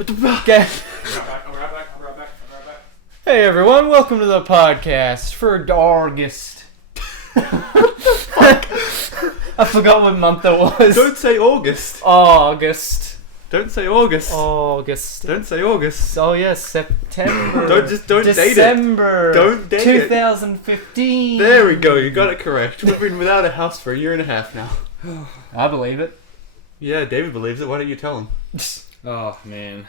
Okay. I'll be right back. Hey everyone, welcome to the podcast for August. I forgot what month it was. Don't say August. August. Don't say August. August. Don't say August. Oh yes, September. Don't date it. December. Don't date it. 2015. There we go. You got it correct. We've been without a house for a year and a half now. I believe it. Yeah, David believes it. Why don't you tell him? Oh man.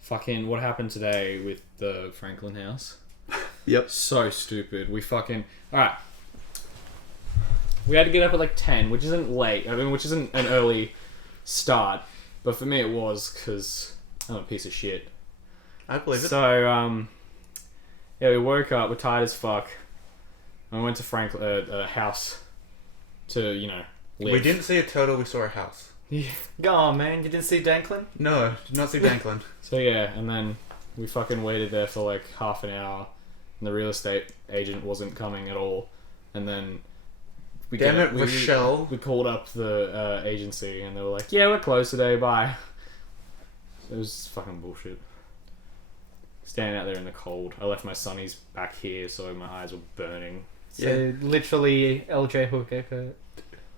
Fucking what happened today with the Franklin house? Yep. So stupid. Alright. We had to get up at like 10, which isn't late. I mean, which isn't an early start. But for me it was, because I'm a piece of shit. I believe it. So, yeah, we woke up, we're tired as fuck. And we went to Franklin, house to, live. We didn't see a turtle, we saw a house. Yeah. Go on, man. You didn't see Danklin? No, did not see Danklin. So yeah, and then we fucking waited there for like half an hour, and the real estate agent wasn't coming at all. And then Rochelle. We called up the agency, and they were like, "Yeah, we're closed today. Bye." So it was fucking bullshit. Standing out there in the cold. I left my sunnies back here, so my eyes were burning. So literally LJ Hooker.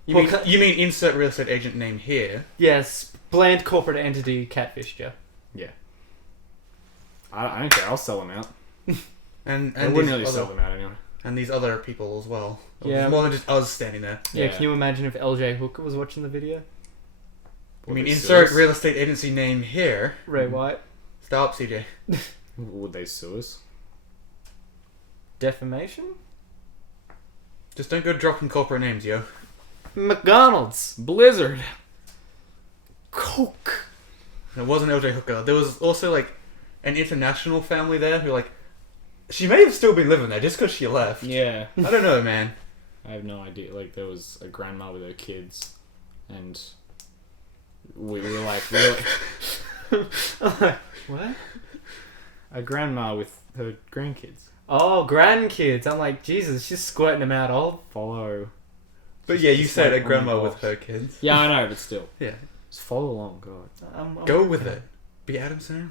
You mean insert real estate agent name here? Yes, bland corporate entity catfished you. Yeah. I don't care. I'll sell them out. And I wouldn't really sell them out anyway. And these other people as well. Yeah. More than just us standing there. Yeah, can you imagine if LJ Hooker was watching the video? I mean, insert real estate agency name here. Ray White. Stop, CJ. Would they sue us? Defamation? Just don't go dropping corporate names, yo. McDonald's. Blizzard. Coke. It wasn't LJ Hooker. There was also like an international family there who she may have still been living there just because she left. Yeah. I don't know, man. I have no idea. Like, there was a grandma with her kids, and we were like, What? a grandma with her grandkids. Oh, grandkids. I'm like, Jesus, she's squirting them out. I'll Follow. But yeah, you Just said like, a oh grandma my with gosh. her kids. Yeah, I know, but still. Yeah. Just follow along, God. Go with it. Be Adam Sandler.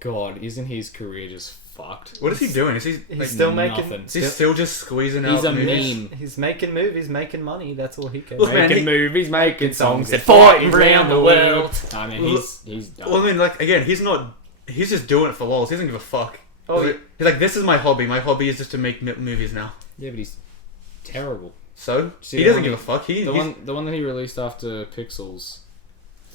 God, isn't his career just fucked? What is he doing? Is he He's still making. nothing. Is he still just squeezing out He's a movies? meme. He's making movies, making money. That's all he cares. Look, man, Making movies, making songs, and fighting fighting around the world. I mean, he's done. Well, I mean, again, he's just doing it for lols. He doesn't give a fuck. Oh, he's like, this is my hobby. My hobby is just to make movies now. Yeah, but he's terrible. So? See He the doesn't one give a fuck. The one that he released after Pixels.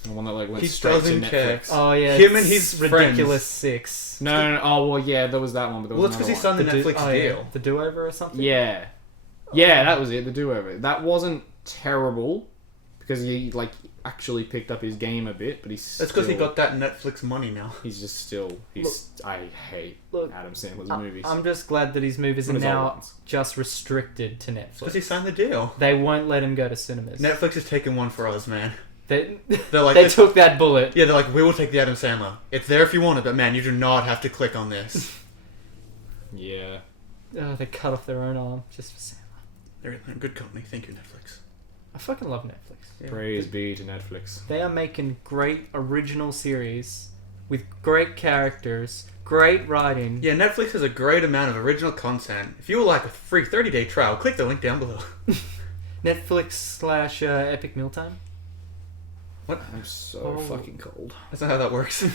The one that went He straight to doesn't Netflix. care. Oh yeah, Him and it's his ridiculous friends. 6. No. Oh well, yeah, there was that one, but there Well, was it's because he another signed the one. Netflix deal. Yeah. The do-over or something. Yeah, that was it. The do-over. That wasn't terrible because he actually picked up his game a bit, but he's. That's because he got that Netflix money now. He's just still. I hate Adam Sandler's movies. I'm just glad that his movies are What is all now ones? just restricted to Netflix. Because he signed the deal. They won't let him go to cinemas. Netflix is taking one for us, man. They're like, they took that bullet. Yeah, they're like, we will take the Adam Sandler. It's there if you want it, but man, you do not have to click on this. Yeah. Oh, they cut off their own arm just for Sandler. They're in good company. Thank you, Netflix. I fucking love Netflix. Yeah. Praise be to Netflix. They are making great original series with great characters, great writing. Yeah, Netflix has a great amount of original content. If you would like a free 30-day trial, click the link down below. Netflix / Epic Mealtime. What? I'm so Oh. fucking cold. That's not how that works.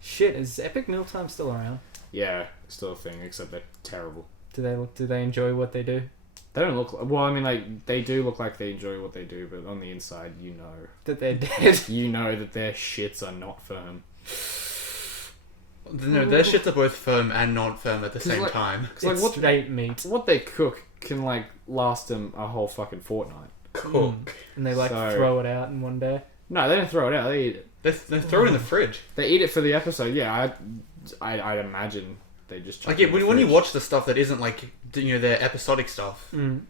Shit, is Epic Mealtime still around? Yeah, still a thing, except they're terrible. Do they enjoy what they do? They don't look like... Well, I mean, they do look like they enjoy what they do, but on the inside, you know. That they're dead? You know that their shits are not firm. No, their shits are both firm and not firm at the same time. It's straight meat. What they cook can, last them a whole fucking fortnight. Cook. And they, So- throw it out in one day. No, they don't throw it out, they eat it. They throw it in the fridge. They eat it for the episode, yeah. I'd imagine they just... chuck it in the When you fridge. watch the stuff that isn't their episodic stuff, Mm.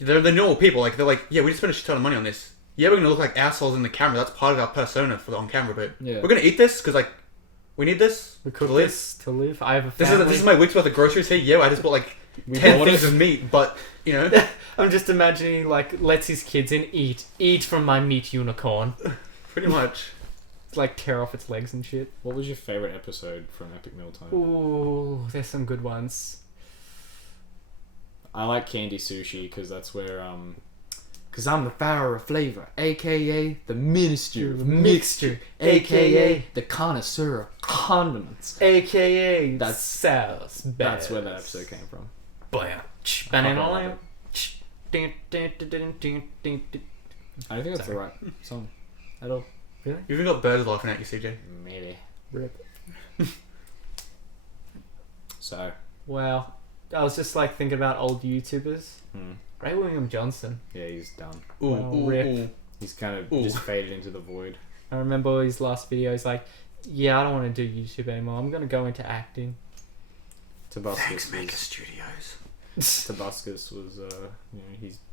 they're normal people. They're like, yeah, we just spent a shit ton of money on this. Yeah, we're gonna look like assholes in the camera. That's part of our persona for on camera. But Yeah. we're gonna eat this because we need this. We cook to live. this to live. I have a This family. is my week's worth of groceries here. Yeah, I just bought We 10 bought things it. of meat, but I'm just imagining lets his kids in, eat from my meat unicorn. pretty much. like tear off its legs and shit. What was your favorite episode from Epic Meal Time? Ooh, there's some good ones. I like Candy Sushi because that's where because I'm the Pharaoh of Flavor, aka the Minister of Mixture, aka the Connoisseur of Condiments. AKA That's- Sauce. That's where that episode came from. Banana. I don't think that's the right song at all. You've even got birds laughing at you, CJ. Maybe. Rip. So, Wow. I was just like thinking about old YouTubers. Ray William Johnson. yeah, he's done. Ooh, Well, ooh, rip. ooh. He's kind of Ooh. just faded into the void. I remember his last video. He's like, "Yeah, I don't want to do YouTube anymore. I'm gonna go into acting." Tobuscus was, Studios. Tobuscus was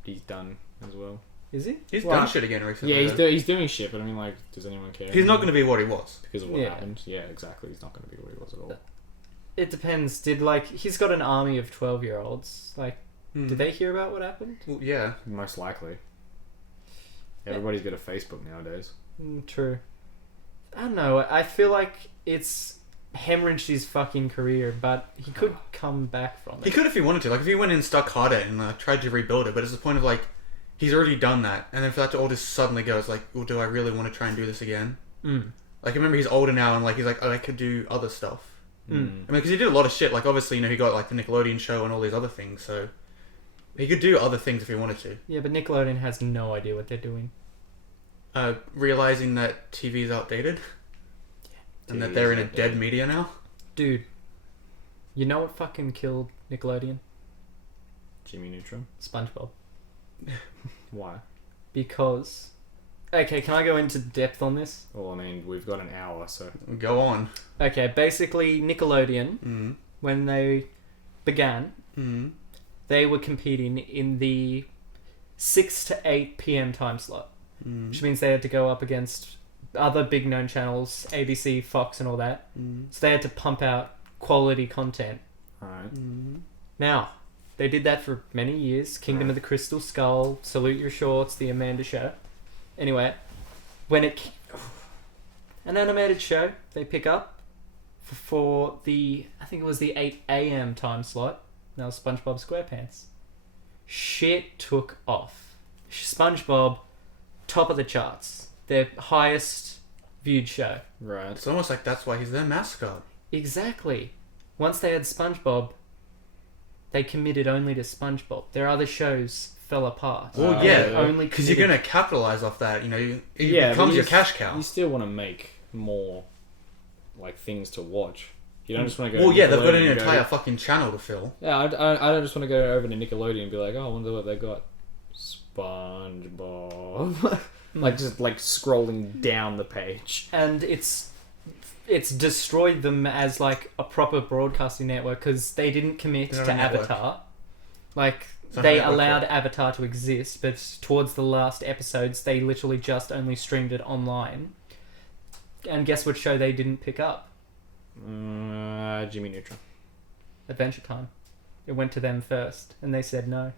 he's done as well. Is he? He's Wow. done shit again recently. Yeah, though. he's doing shit, but I mean, like, does anyone care? He's not going to be what he was. because of what Yeah. happened. Yeah, exactly. He's not going to be what he was at all. It depends. Did like he's got an army of 12-year-olds? Like, did they hear about what happened? Well, yeah. Most likely. Everybody's got a Facebook nowadays. True. I don't know. I feel like it's hemorrhaged his fucking career, but he could come back from He it. could if he wanted to. Like, if he went and stuck hard at it and tried to rebuild it, but it's the point of, like, he's already done that. And then for that to all just suddenly go, it's like, well, do I really want to try and do this again? Mm. Like, I remember he's older now and, like, he's like, oh, I could do other stuff. Mm. I mean, because he did a lot of shit. Like, obviously, he got, like, the Nickelodeon show and all these other things, so he could do other things if he wanted to. Yeah, but Nickelodeon has no idea what they're doing. Realizing that TV is outdated and that TV they're is in a dead outdated. media now. Dude, you know what fucking killed Nickelodeon? Jimmy Neutron. SpongeBob. Why? Because... Okay, can I go into depth on this? Well, I mean, we've got an hour, so Go on. Okay, basically Nickelodeon, Mm-hmm. when they began, Mm-hmm. they were competing in the 6 to 8 p.m. time slot, Mm-hmm. which means they had to go up against other big known channels, ABC, Fox, and all that. Mm-hmm. So they had to pump out quality content. alright. Mm-hmm. Now, they did that for many years. Kingdom of the Crystal Skull, Salute Your Shorts, The Amanda Show. Anyway, when an animated show they pick up for the, I think it was the 8 a.m. time slot. That was SpongeBob SquarePants. Shit took off. SpongeBob, top of the charts. Their highest viewed show. Right. It's almost like that's why he's their mascot. Exactly. Once they had SpongeBob, they committed only to SpongeBob. Their other shows fell apart. Well, yeah, They only Because you're committed- going to capitalize off that. You know, it Yeah, becomes but your you cash cow. You still want to make more, like, things to watch. You don't just want to go. Well, to yeah, they've got Nickelodeon an and go- entire fucking channel to fill. Yeah, I don't just want to go over to Nickelodeon and be like, oh, I wonder what they got. SpongeBob. Like, just, like, scrolling down the page. And it's destroyed them as like a proper broadcasting network because they didn't commit They're to a network. Avatar. Like It's not they a network allowed yet. Avatar to exist, but towards the last episodes, they literally just only streamed it online. And guess what show they didn't pick up? Jimmy Neutron. Adventure Time. It went to them first, and they said no.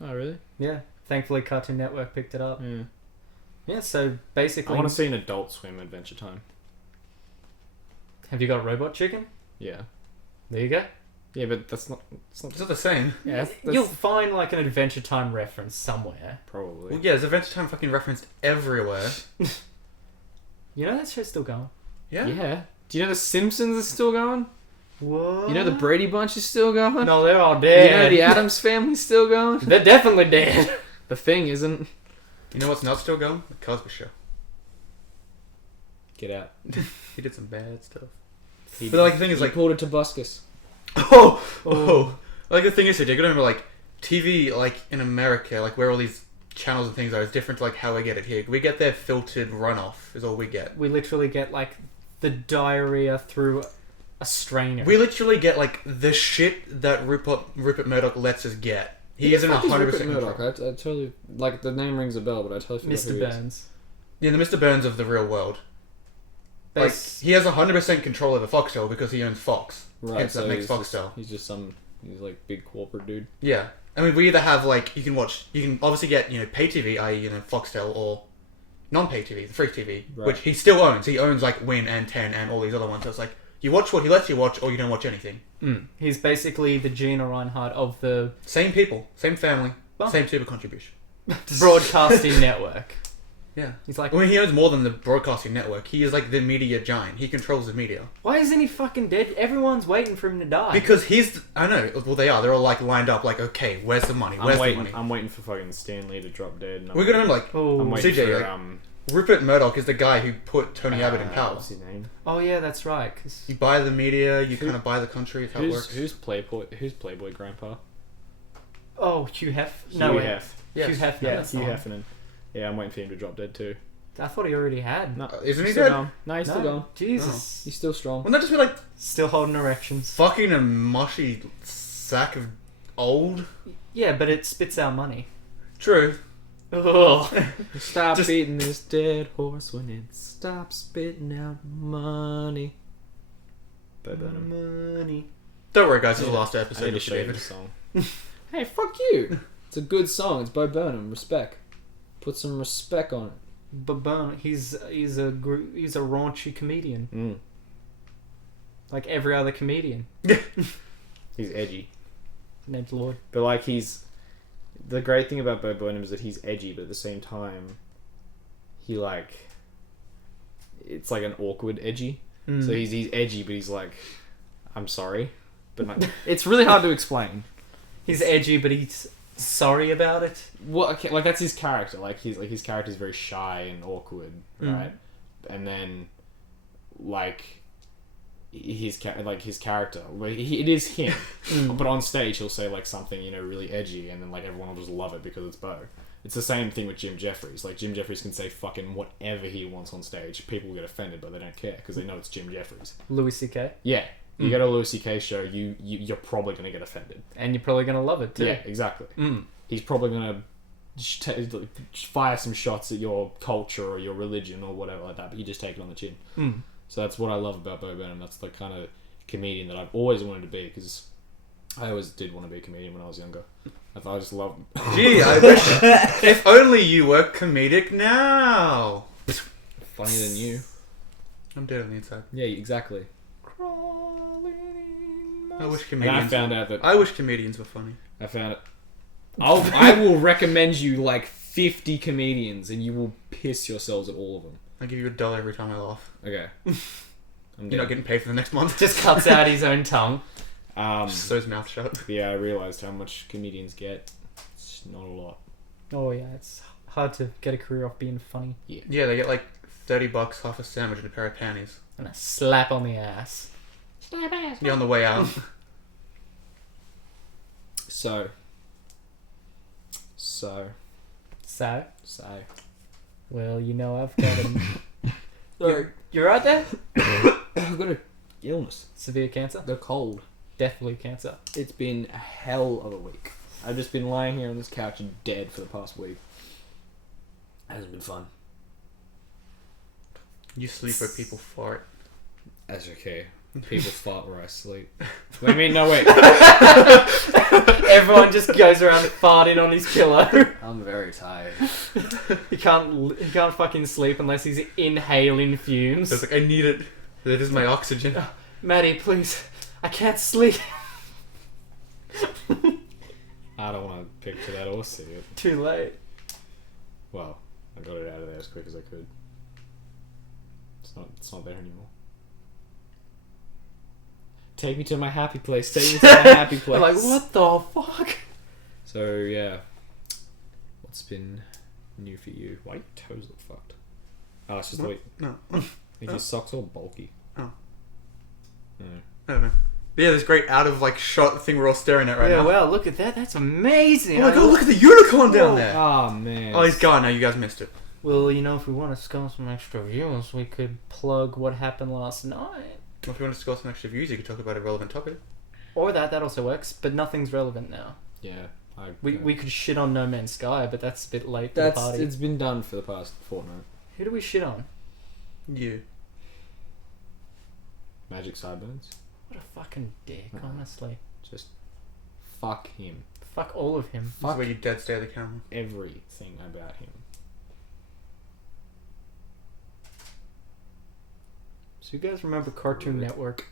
Oh, really? Yeah, thankfully Cartoon Network picked it up. Yeah. Yeah, so I basically, want to see an Adult Swim Adventure Time. have you got Robot Chicken? Yeah. There you go. Yeah, but that's not. It's not. It's not the same. Yeah, You'll find like an Adventure Time reference somewhere. probably. Well, yeah, there's Adventure Time fucking referenced everywhere. You know that show's still going. Yeah? Yeah. Do you know the Simpsons is still going? What? You know the Brady Bunch is still going? No, they're all You dead. know the Addams Family's still going? They're definitely dead. The Thing isn't. You know what's not still going? The Cosby Show. Get out. He did some bad stuff. He, But like the thing is, he like, pulled a Tobuscus. oh. Like the thing is, you gotta remember, like, TV, like in America, like where all these channels and things are, is different to like how we get it here. We get their filtered runoff, is all we get. We literally get like the diarrhea through a strainer. We literally get like the shit that Rupert Murdoch lets us get. He isn't Fuck is 100% Rupert control. Murdoch? I totally like the name rings a bell, but I totally forgot who Mr. he is. Burns. Yeah, the Mr. Burns of the real world. Like, Bas- he has 100% control over Foxtel because he owns Fox. Right, Hence, so that makes he's just, Foxtel. he's just some. He's like big corporate dude. Yeah. I mean, we either have, like, you can obviously get, pay TV, i.e., Foxtel, or non-pay TV, the free TV, Right. which he still owns. He owns like Win and 10 and all these other ones. So it's like you watch what he lets you watch, or you don't watch anything. He's basically the Gina Reinhardt of the Same people, same family, Well- same super contribution. broadcasting network. Yeah. He's like, I mean, he owns more than the broadcasting network. He is like the media giant. He controls the media. why isn't he fucking dead? Everyone's waiting for him to die. Because he's... I know. Well, they are. They're all like lined up like, okay, where's the money? Where's the money? I'm waiting for fucking Stan Lee to drop dead. And We're going to remember like... oh, I'm waiting CJ, for like, Rupert Murdoch is the guy who put Tony Abbott in power. What's his name? oh yeah, that's right. 'Cause You buy the media, you kind of buy the country. It's how it works. Who's Playboy Grandpa? oh, Hugh Hef. Hugh No, wait. Hef. Yes. Hugh Hefner. Yeah, that's Hugh the one. Hefner. Yeah, I'm waiting for him to drop dead too. I thought he already had. No, Isn't he still dead? gone. No, he's still gone. Jesus. He's still strong. Wouldn't that just be like Still holding erections. fucking a mushy sack of old? Yeah, but it spits out money. True. Ugh. Stop Just- beating this dead horse when it stops spitting out money. Money. Don't worry, guys. This is the Yeah. last I episode need to of show you David. the song. Hey, fuck you! It's a good song. It's Bo Burnham. Respect. Put some respect on it. Babone, he's a raunchy comedian, like every other comedian. He's edgy. Ned Lord. But like the great thing about Bo Burnham is that he's edgy, but at the same time, he like, it's like an awkward edgy. So he's edgy, but he's like, I'm sorry, but like, it's really hard to explain. He's edgy, but he's sorry about it. Well, okay, like that's his character. His character is very shy and awkward, right? And then, like, his character, it is him, but on stage he'll say like something really edgy, and then like everyone will just love it because it's Bo. It's the same thing with Jim Jeffries. Like Jim Jeffries can say fucking whatever he wants on stage. People will get offended, but they don't care because they know it's Jim Jeffries. Louis C.K. Yeah, you go to a Louis C.K. show, you're probably gonna get offended, and you're probably gonna love it too. Yeah, exactly. He's probably gonna fire some shots at your culture or your religion or whatever like that, but you just take it on the chin. So that's what I love about Bo Burnham. That's the kind of comedian that I've always wanted to be, because I always did want to be a comedian when I was younger. I just love. Gee, I wish. If only you were comedic now. Funnier than you. I'm dead on the inside. Yeah, exactly. I wish And I comedians. found out that I wish comedians were funny. I found it. I will recommend you like 50 comedians, and you will piss yourselves at all of them. I give you $1 every time I laugh. Okay. You're not getting paid for the next month. Just cuts out his own tongue. So his mouth shut. Yeah, I realised how much comedians get. It's not a lot. Oh yeah, it's hard to get a career off being funny. Yeah, they get like $30, half a sandwich, and a pair of panties. And a slap on the ass. Yeah, on the way out. So. So, well, I've got him. You're right there? I've got a illness. Severe cancer? The cold. Deathly cancer. It's been a hell of a week. I've just been lying here on this couch and dead for the past week. It hasn't been fun. You sleep where people fart. That's okay. People fart where I sleep. I mean, no, wait. Everyone just goes around farting on his pillow. I'm very tired. He can't fucking sleep unless he's inhaling fumes. It's like, I need it. That is my oxygen. Maddie, please. I can't sleep. I don't want to picture that or see it. Too late. Well, I got it out of there as quick as I could. It's not there anymore. Take me to my happy place. Take me to my happy place. I'm like, what the fuck? So, yeah. What's been new for you? Why your toes look fucked? Oh, it's just the way... No. I think your socks are bulky. Oh. No. I don't know. Yeah, this great out of shot thing we're all staring at right now. Wow, look at that. That's amazing. Oh my god, look at the unicorn down there. Oh, man. Oh, he's gone now. You guys missed it. Well, if we want to score some extra views, we could plug what happened last night. Well, if you want to score some extra views, you could talk about a relevant topic. Or that also works, but nothing's relevant now. Yeah. We could shit on No Man's Sky, but that's a bit late for the party. It's been done for the past fortnight. Who do we shit on? You. Magic Sideburns. What a fucking dick, honestly. Just fuck him. Fuck all of him. This is where you dead stare at the camera. Everything about him. So you guys remember Cartoon Network?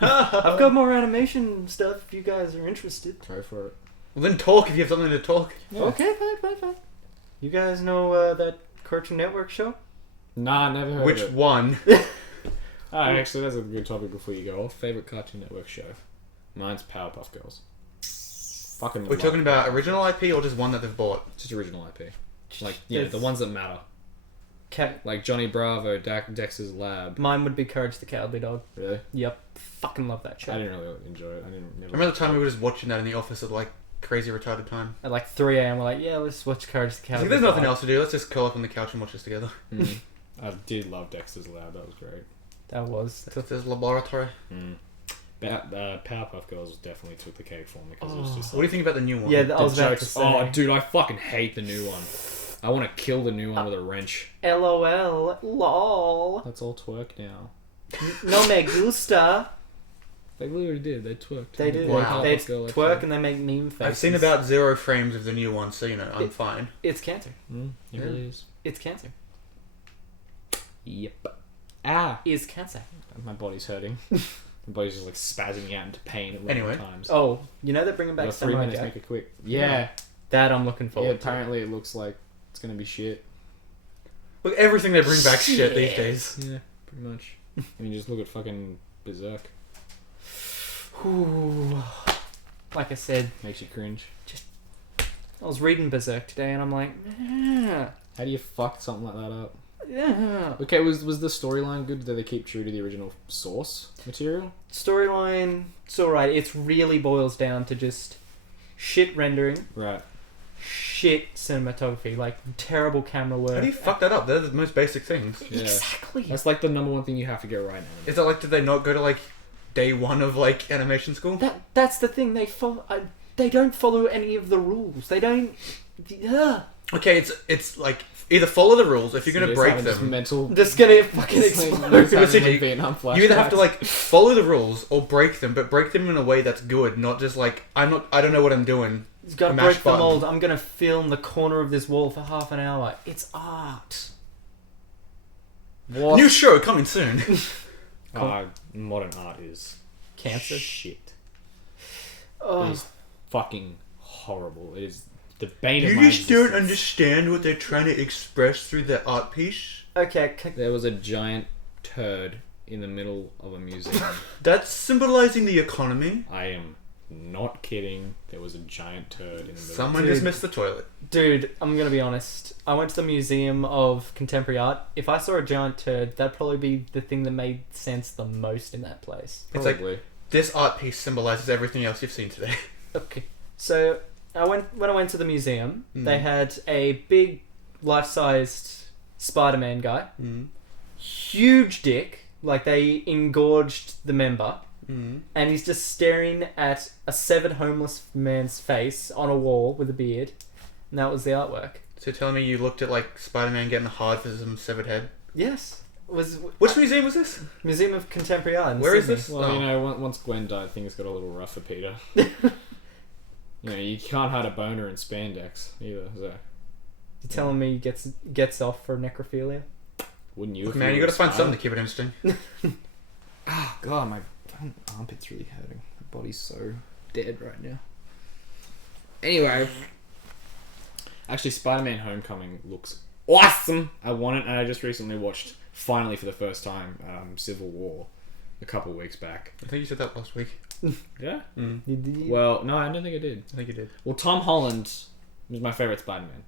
I've got more animation stuff if you guys are interested. Go for it. Well, then talk if you have something to talk. Yeah. Okay, fine. You guys know that Cartoon Network show? Nah, never heard Which of it. one? Oh, actually, that's a good topic before you go off. Favorite Cartoon Network show? Mine's Powerpuff Girls. Fucking We're love talking about Powerpuff. original IP or just one that they've bought? Just original IP. Like, yeah, It's- the ones that matter. Like Johnny Bravo, Dexter's Lab. Mine would be Courage the Cowardly Dog. Really? Yep. Fucking love that show. I didn't really enjoy it. I remember the time we were just watching that in the office at like crazy retarded time. At like 3 a.m. we're like, yeah, let's watch Courage the I Cowardly think there's Dog. nothing else to do. Let's just curl up on the couch and watch this together. Mm. I did love Dexter's Lab. That was great. That was. So there's laboratory. Powerpuff Girls definitely took the cake for me because it was just What do you think about the new one? Yeah, I the was about to jokes. say. Oh, dude, I fucking hate the new one. I want to kill the new one with a wrench. LOL. LOL. Let's all twerk now. No me gusta. They literally did. They twerked. They do. Wow. They Powerpuff Girl, twerk and they make meme faces. I've seen about 0 frames of the new one, so you know, I'm fine. It's cancer. It Yeah. really is. It's cancer. Yep. Ah! Is cancer. My body's hurting. My body's just like spazzing out into pain at random Anyway. times. Oh, you know they're bringing We back got 3 Samurai minutes, Jack? make it quick. Yeah. That I'm looking Yeah, forward to. apparently it looks like it's gonna be shit. Look, everything they bring back shit these days. Yeah, pretty much. I mean, just look at fucking Berserk. Ooh. Like I said, Makes you cringe. I was reading Berserk today and I'm like, yeah. How do you fuck something like that up? Yeah. Okay, was the storyline good? Did they keep true to the original source material? Storyline, it's alright. It really boils down to just shit rendering, Right. shit cinematography, like terrible camera work. How do you fuck that up? They're the most basic things. Yeah. Exactly. That's like the number one thing you have to get right now. Is that like, did they not go to like day 1 of like animation school? That's the thing. They don't follow any of the rules. They don't. Yeah. Okay, it's like either follow the rules if you're gonna break them. Mental. Just gonna fucking Just like explode. having, Basically, like, Vietnam You either have to flashbacks. like follow the rules or break them, but break them in a way that's good, not just like I don't know what I'm doing. He's got to Mash break the button. mold. I'm gonna film the corner of this wall for half an hour. It's art. What? New show coming soon. Modern art is Cancer. shit. It Oh. is fucking horrible. It is the bane of You my just don't existence. understand what they're trying to express through their art piece. Okay. There was a giant turd in the middle of a museum. That's symbolizing the economy. I am not kidding. There was a giant turd in the middle. Someone Dude. just missed the toilet. Dude, I'm gonna be honest. I went to the Museum of Contemporary Art. If I saw a giant turd, that'd probably be the thing that made sense the most in that place. It's like Probably. this art piece symbolizes everything else you've seen today. Okay. So when I went to the museum, Mm. they had a big, life-sized Spider-Man guy, Mm. huge dick, like they engorged the member, Mm. and he's just staring at a severed homeless man's face on a wall with a beard, and that was the artwork. So you're telling me you looked at like Spider-Man getting hard for some severed head? Yes, it was Which museum was this? Museum of Contemporary Art. In Where is Sydney. this? Well, Oh. you know, once Gwen died, things got a little rough for Peter. You know, you can't hide a boner in spandex either. So You telling me he gets off for necrophilia? wouldn't you? Look, if man, you you were gotta find a something to spider? keep it interesting. Ah, God, my armpit's really hurting. My body's so dead right now. Anyway, actually, Spider-Man: Homecoming looks awesome. I want it, and I just recently watched, finally for the first time, Civil War, a couple of weeks back. I think you said that last week. Yeah. Mm. Well, no, I don't think I did. I think you did. Well, Tom Holland is my favorite Spider-Man.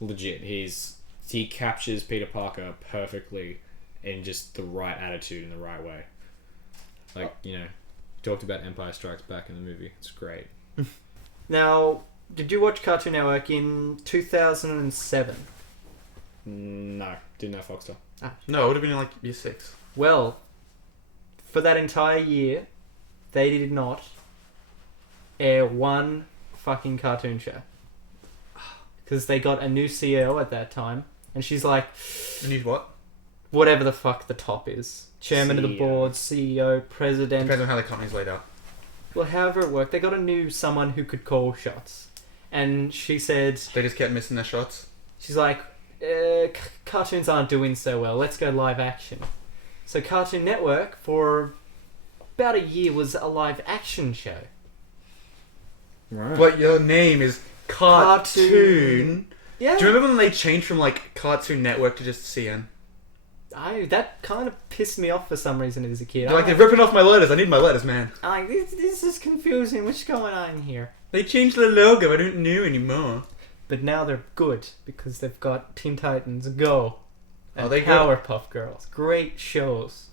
Legit, he captures Peter Parker perfectly in just the right attitude in the right way. Like, you know, talked about Empire Strikes Back in the movie. It's great. Now, did you watch Cartoon Network in 2007? No, didn't know Foxtel. No, it would have been in like year 6. Well, for that entire year, they did not air one fucking cartoon show. Because they got a new CEO at that time, and she's like, And you what? whatever the fuck the top is. Chairman of the CEO. board, CEO, president. Depends on how the company's laid out. Well, however it worked, they got a new someone who could call shots. And she said, They just kept missing their shots. she's like, cartoons aren't doing so well, let's go live action. So Cartoon Network, for about a year, was a live action show. Right. But your name is Cartoon. Yeah. Do you remember when they changed from like Cartoon Network to just CN? That kind of pissed me off for some reason as a kid. They're like, they're ripping off my letters. I need my letters, man. I'm like, this is confusing. What's going on here? They changed the logo. I don't know anymore. But now they're good because they've got Teen Titans Go and Are they good? Powerpuff Girls. Great shows.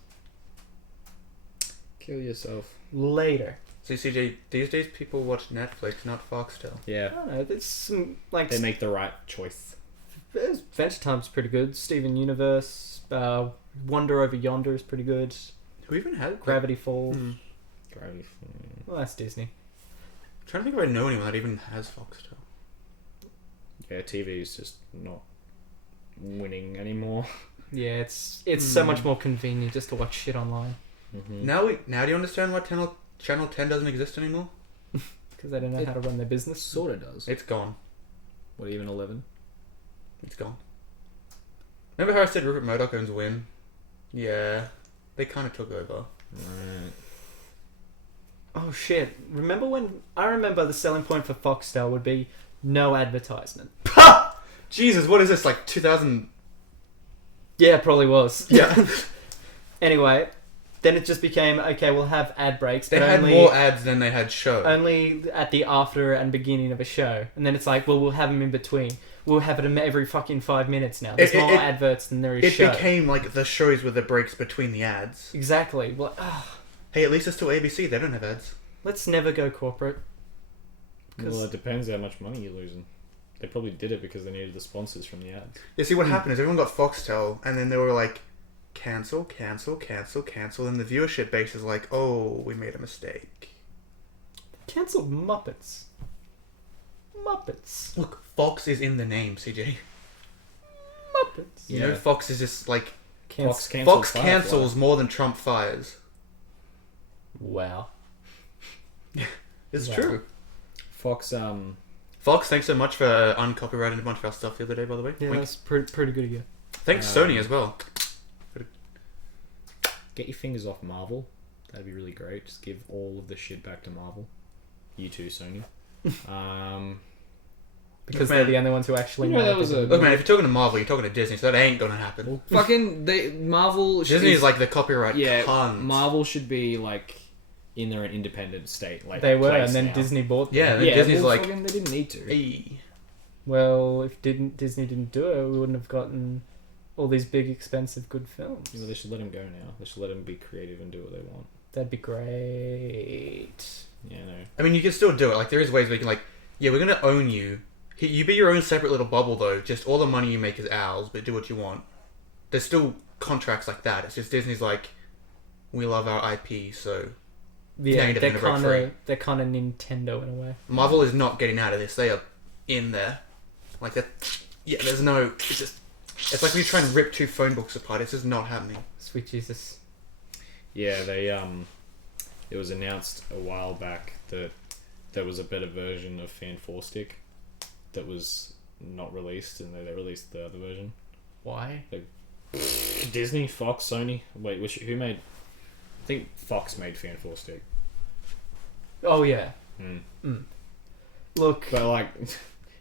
Kill yourself. Later. So CJ, these days people watch Netflix, not Foxtel. I Yeah. don't know. There's some like They make the right choice. Adventure Time's pretty good. Steven Universe. Wonder Over Yonder is pretty good. Who even had Gravity Falls. Gravity. Well, that's Disney. I'm trying to think if I know anyone that even has Foxtel. Yeah, TV is just not winning anymore. Yeah, it's so much more convenient just to watch shit online Mm-hmm. Now do you understand why Channel 10 doesn't exist anymore? because they don't know how to run their business. Sort of does. It's gone. What, even 11? It's gone. Remember how I said Rupert Murdoch owns Win? Yeah, they kind of took over. Right. Oh shit! I remember the selling point for Foxtel would be no advertisement. Jesus, what is this, like 2000? Yeah, it probably was. Yeah. Anyway, then it just became okay. We'll have ad breaks, They but had only more ads than they had show. only at the after and beginning of a show, and then it's like, well, we'll have them in between. We'll have it every fucking 5 minutes now. There's more adverts than there is It show. became like the shows with the breaks between the ads. Exactly. Well, Hey, at least it's still ABC. They don't have ads. let's never go corporate. 'Cause- Well, it depends how much money you're losing. They probably did it because they needed the sponsors from the ads. You see, what happened is everyone got Foxtel, and then they were like, cancel, cancel, cancel, cancel, and the viewership base is like, oh, we made a mistake. Cancelled Muppets. Muppets. Look, Fox is in the name, CJ. Muppets. You know, Yeah. Fox is just like... Fox cancels. Fox cancels more than Trump fires. Wow. It's Wow. true. Fox. Fox, thanks so much for uncopyrighting a bunch of our stuff the other day, by the way. Yeah, Wink. that's pretty good of you. Thanks Sony as well. Get your fingers off Marvel. That'd be really great. Just give all of the shit back to Marvel. You too, Sony. Because Man. they're the only ones who actually You know, know. that was a- Look, man, if you're talking to Marvel, you're talking to Disney, so that ain't gonna happen. Fucking Marvel. Disney is like the copyright cunt. Marvel should be like in their independent state. Like They were, place and then now. Disney bought them. Yeah, then Disney's well, like, fucking, they didn't need to. hey. Well, if Disney didn't do it, we wouldn't have gotten all these big, expensive, good films. You know, they should let him go now. They should let him be creative and do what they want. That'd be great. Yeah, no. I mean, you can still do it. Like, there is ways we can, like, yeah, we're gonna own you. You be your own separate little bubble, though. Just all the money you make is ours, but do what you want. There's still contracts like that. It's just Disney's like, we love our IP, so Yeah, you they're don't break kind free. of Nintendo in a way. Marvel is not getting out of this. They are in there. Like that. Yeah, there's no. It's just. It's like when you try and rip two phone books apart. It's just not happening. Sweet Jesus. Yeah, they it was announced a while back that there was a better version of Fan 4 Stick that was not released, and they released the other version. Why? Disney, Fox, Sony. Wait, who made? I think Fox made Fan 4 Stick. Oh yeah. Hmm. Look. But like,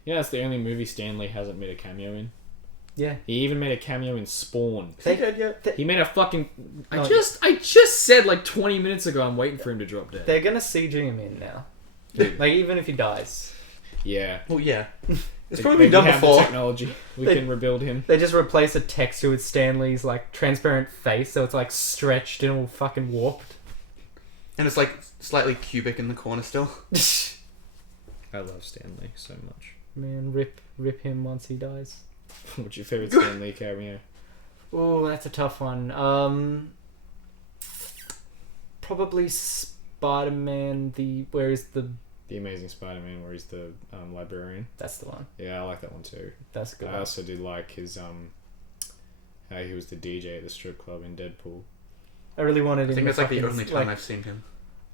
yeah, that's the only movie Stan Lee hasn't made a cameo in. Yeah. He even made a cameo in Spawn. They, He made a fucking. No. I just said like 20 minutes ago. I'm waiting for him to drop dead. they're gonna CG him in now. Dude. Like even if he dies, Yeah, Well, yeah. It's They- probably been they done have the before. technology. We They- can rebuild him. they just replace a texture with Stanley's like transparent face, so it's like stretched and all fucking warped. And it's like slightly cubic in the corner still. I love Stan Lee so much. Man, rip him once he dies. What's your favorite Stan Lee cameo? Oh, that's a tough one. Probably Spider-Man. Where is the? The Amazing Spider-Man, where he's the librarian. That's the one. Yeah, I like that one too. That's a good. I One. also did like his how he was the DJ at the strip club in Deadpool. I really wanted him. I think to that's like the fucking, only time like, I've seen him.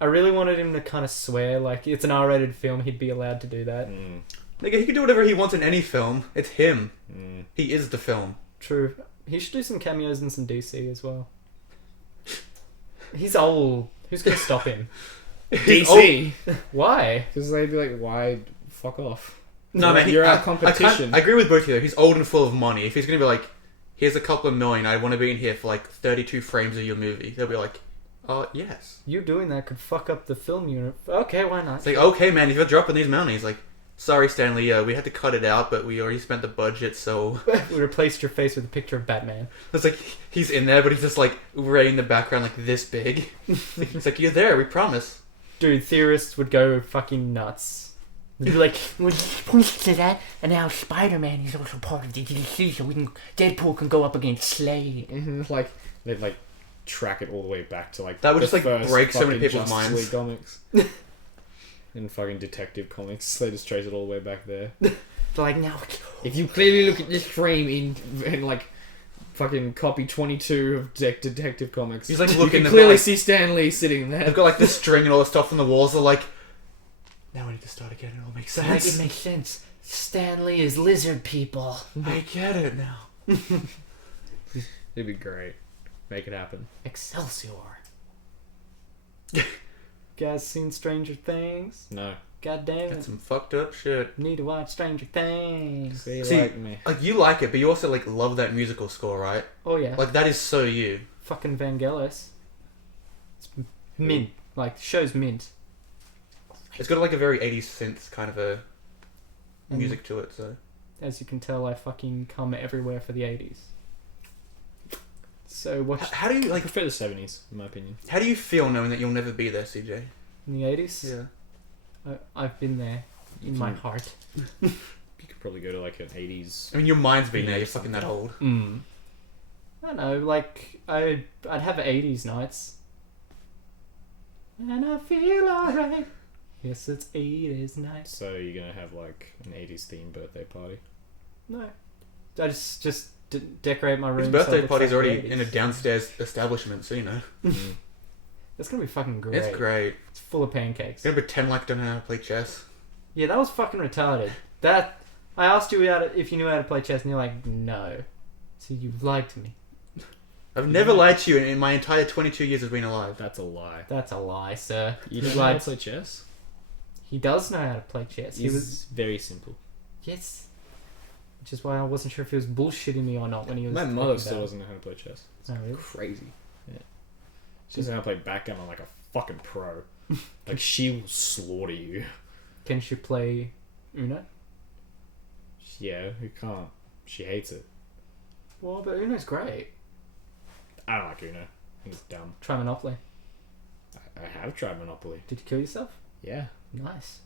I really wanted him to kind of swear. Like it's an R-rated film, he'd be allowed to do that. Nigga, he can do whatever he wants in any film. It's him. Mm. He is the film. True. He should do some cameos in some DC as well. He's old. Who's gonna stop him? DC. Why? Because they'd be like, why? Fuck off. No, man, You're I our competition. I agree with both of you. Though. He's old and full of money. If he's gonna be like, here's a couple of million, I want to be in here for like 32 frames of your movie. They'll be like, yes. You doing that could fuck up the film unit. Okay, why not? It's like, okay, man, if you're dropping these monies, like, sorry, Stanley, we had to cut it out, but we already spent the budget, so... We replaced your face with a picture of Batman. It's like, he's in there, but he's just, like, right in the background, like, this big. He's like, you're there, we promise. Dude, theorists would go fucking nuts. They'd be like, Well, points to that, and now Spider-Man is also part of the DC, so Deadpool can go up against Slade. Like, they'd like track it all the way back to like That would the just, like, first break so many fucking people's Justice minds. League comics. In fucking Detective Comics, they just trace it all the way back there. they're like, now... If you clearly look at this frame in like fucking copy 22 of Detective Comics, He's, like, you looking can at clearly like, see Stan Lee sitting they've there. got, like, this string and all the stuff on the walls. They're like, now I need to start again. It all makes Like, sense. it makes sense. Stanley is lizard people. I get it now. It'd be great. Make it happen. Excelsior. Guys seen Stranger Things? No. God damn That's it. some fucked up shit. Need to watch Stranger Things. See, See, like me. Like, you like it, but you also, like, love that musical score, right? Oh yeah. Like, that is so you. Fucking Vangelis. It's mint. Like, the show's mint. It's got, like, a very 80s synth kind of a And music to it, so... as you can tell, I fucking come everywhere for the 80s. So watch How do you, I like, prefer the 70s, in my opinion. how do you feel knowing that you'll never be there, CJ? in the 80s. Yeah. I've been there in my heart. You could probably go to like an 80s. I mean, your mind's been there, Yeah, you're fucking that old. I don't know, like I'd have 80s nights. And I feel alright. Yes, it's 80s nights. So you're gonna have like an 80s themed birthday party. No, I just decorate my room. His so it birthday looks party's like the already in a 80s. downstairs establishment, so you know. It's gonna be fucking great. It's great. It's full of pancakes. You're gonna pretend like I don't know how to play chess. Yeah, that was fucking retarded. That I asked you if you knew how to play chess, and you're like, no. So you lied to me. I've never lied to you in my entire 22 years of being alive. That's a lie. That's a lie, sir. You He don't know how lied. to play chess? He does know how to play chess. He It's was very simple. yes. Which is why I wasn't sure if he was bullshitting me or not when he was. My talking mother still about it. doesn't know how to play chess. Oh, really? Crazy. Yeah. She doesn't know how to play backgammon like a fucking pro. Like, she will slaughter you. Can she play Uno? Yeah, who can't? She hates it. Well, but Uno's great. I don't like Uno. I think it's dumb. Try Monopoly. I have tried Monopoly. Did you kill yourself? Yeah. Nice.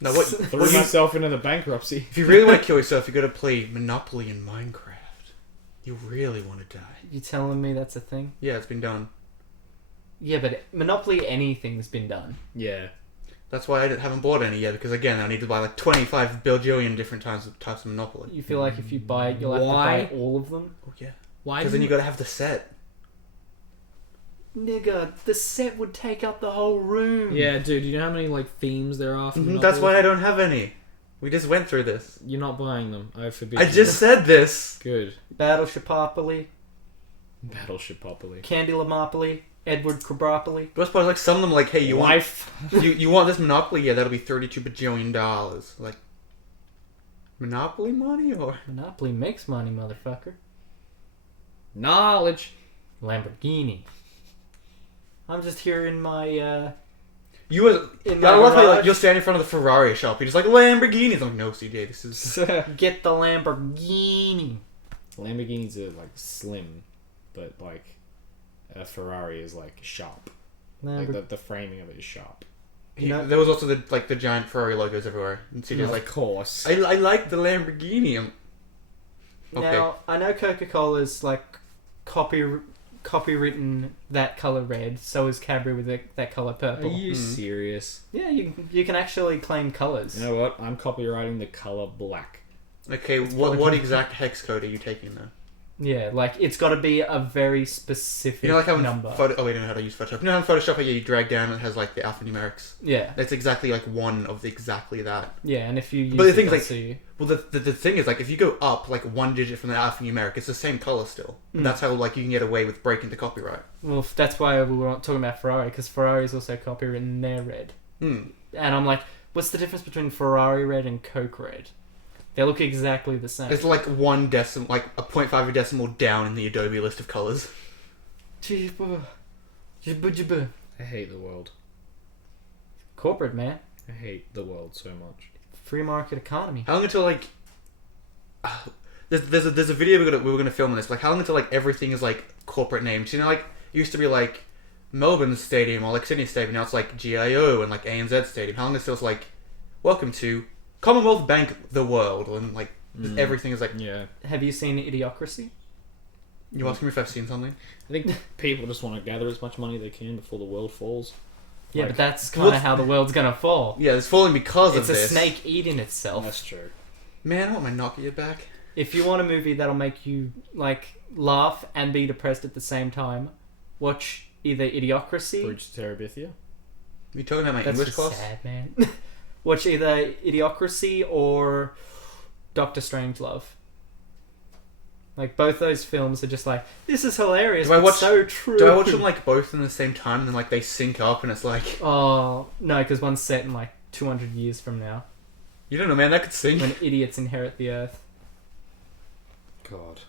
No, what? Threw what you, myself into the bankruptcy. if you really want to kill yourself, you got to play Monopoly in Minecraft. You really want to die. You telling me that's a thing? Yeah, it's been done. Yeah, but Monopoly anything's been done. Yeah. That's why I haven't bought any yet, because again, I need to buy like 25 bajillion different types of Monopoly. You feel like if you buy it, you'll have Why? to buy all of them? Oh, yeah. Why? Because then you got to have the set. Nigga, the set would take up the whole room. Yeah, dude. You know how many like themes there are for Monopoly? That's why I don't have any. We just went through this. You're not buying them. I forbid. I you. just said this. Good. Battleshipopoly, Battleship Popoly. Candylamopoly, Edward Crabopoly. But I suppose like some of them like, hey, you want Life. you want this Monopoly? Yeah, that'll be $32 bajillion. Like Monopoly money or Monopoly makes money, motherfucker. Knowledge. Lamborghini. I'm just here in my, you were. In I my love how like garage. you're standing in front of the Ferrari shop. You're just like Lamborghinis. I'm like, no, CJ, this is. get the Lamborghini. Lamborghinis are like slim, but like a Ferrari is like sharp. Like the framing of it is sharp. There was also the giant Ferrari logos everywhere. And CJ's Of like, course. I like the Lamborghini. Okay. Now, I know Coca-Cola's like copywritten that color red, so is Cadbury with that color Are purple. you serious? Yeah, you can actually claim colors. You know what? I'm copywriting the color black. Okay, what exact hex code are you taking though? Yeah, like it's got to be a very specific You know, like how in number. oh, wait, I don't know how to use Photoshop. You know how in Photoshop, you drag down and it has like the alphanumerics. Yeah, That's exactly like one of exactly that. yeah, and if you use But the thing is, it, like, see, well, the thing is, like, if you go up like one digit from the alphanumeric, it's the same color still. That's how like you can get away with breaking the copyright. well, that's why we were talking about Ferrari because Ferrari is also copywritten their red, and I'm like, what's the difference between Ferrari red and Coke red? They look exactly the same. It's like one decimal, like a 0.5 of a decimal down in the Adobe list of colors. I hate the world. Corporate, man. I hate the world so much. Free market economy. How long until like there's a video we were gonna film on this. Like how long until like everything is like corporate names? You know, like it used to be like Melbourne Stadium or like Sydney Stadium. Now it's like GIO and like ANZ Stadium. How long until it's like welcome to Commonwealth Bank the world and like everything is like. Yeah. Have you seen Idiocracy? You asking me if I've seen something? I think people just want to gather as much money they can before the world falls. Yeah, Like- but that's kind of how the world's gonna fall. Yeah, it's falling because It's of a this. snake eating itself. That's true. Man, I want my Nokia back. If you want a movie that'll make you like laugh and be depressed at the same time, watch either Idiocracy. Bridge to Terabithia. You talking about my That's English just class? sad, man. Watch either Idiocracy or Doctor Strangelove. Like both those films are just like, this is hilarious. Do I but watch- so true. Do I watch them like both in the same time and then like they sync up and it's like Oh no, because one's set in like 200 years from now, you don't know, man, that could sync. when idiots inherit the earth. God.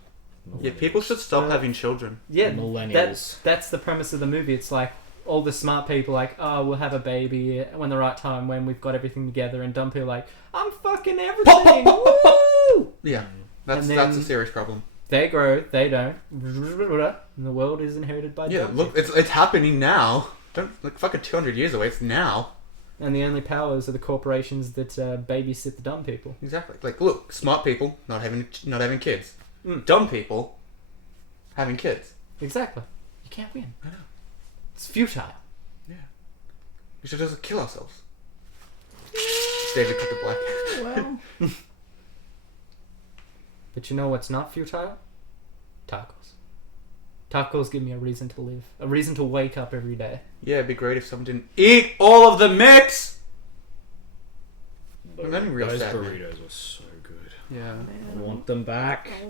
Yeah, people should stop having children. Yeah, Millennials. that's the premise of the movie. It's like all the smart people like, oh, we'll have a baby when the right time, when we've got everything together, and dumb people like, I'm fucking everything. Woo! Yeah, that's And that's a then- serious problem. They grow, they don't, and the world is inherited by Yeah, dumb look, people. it's happening now. Don't like fucking 200 years away. It's now. And the only powers are the corporations that babysit the dumb people. Exactly. Like, look, smart people not having kids. Mm. Dumb people having kids. Exactly. You can't win. I know. It's futile. Yeah. We should just kill ourselves. David cut the black. Well. But you know what's not futile? Tacos. Tacos give me a reason to live. A reason to wake up every day. Yeah, it'd be great if someone didn't eat all of the mix. I'm getting real Those sad, man. burritos were so good. Yeah. I want them back. I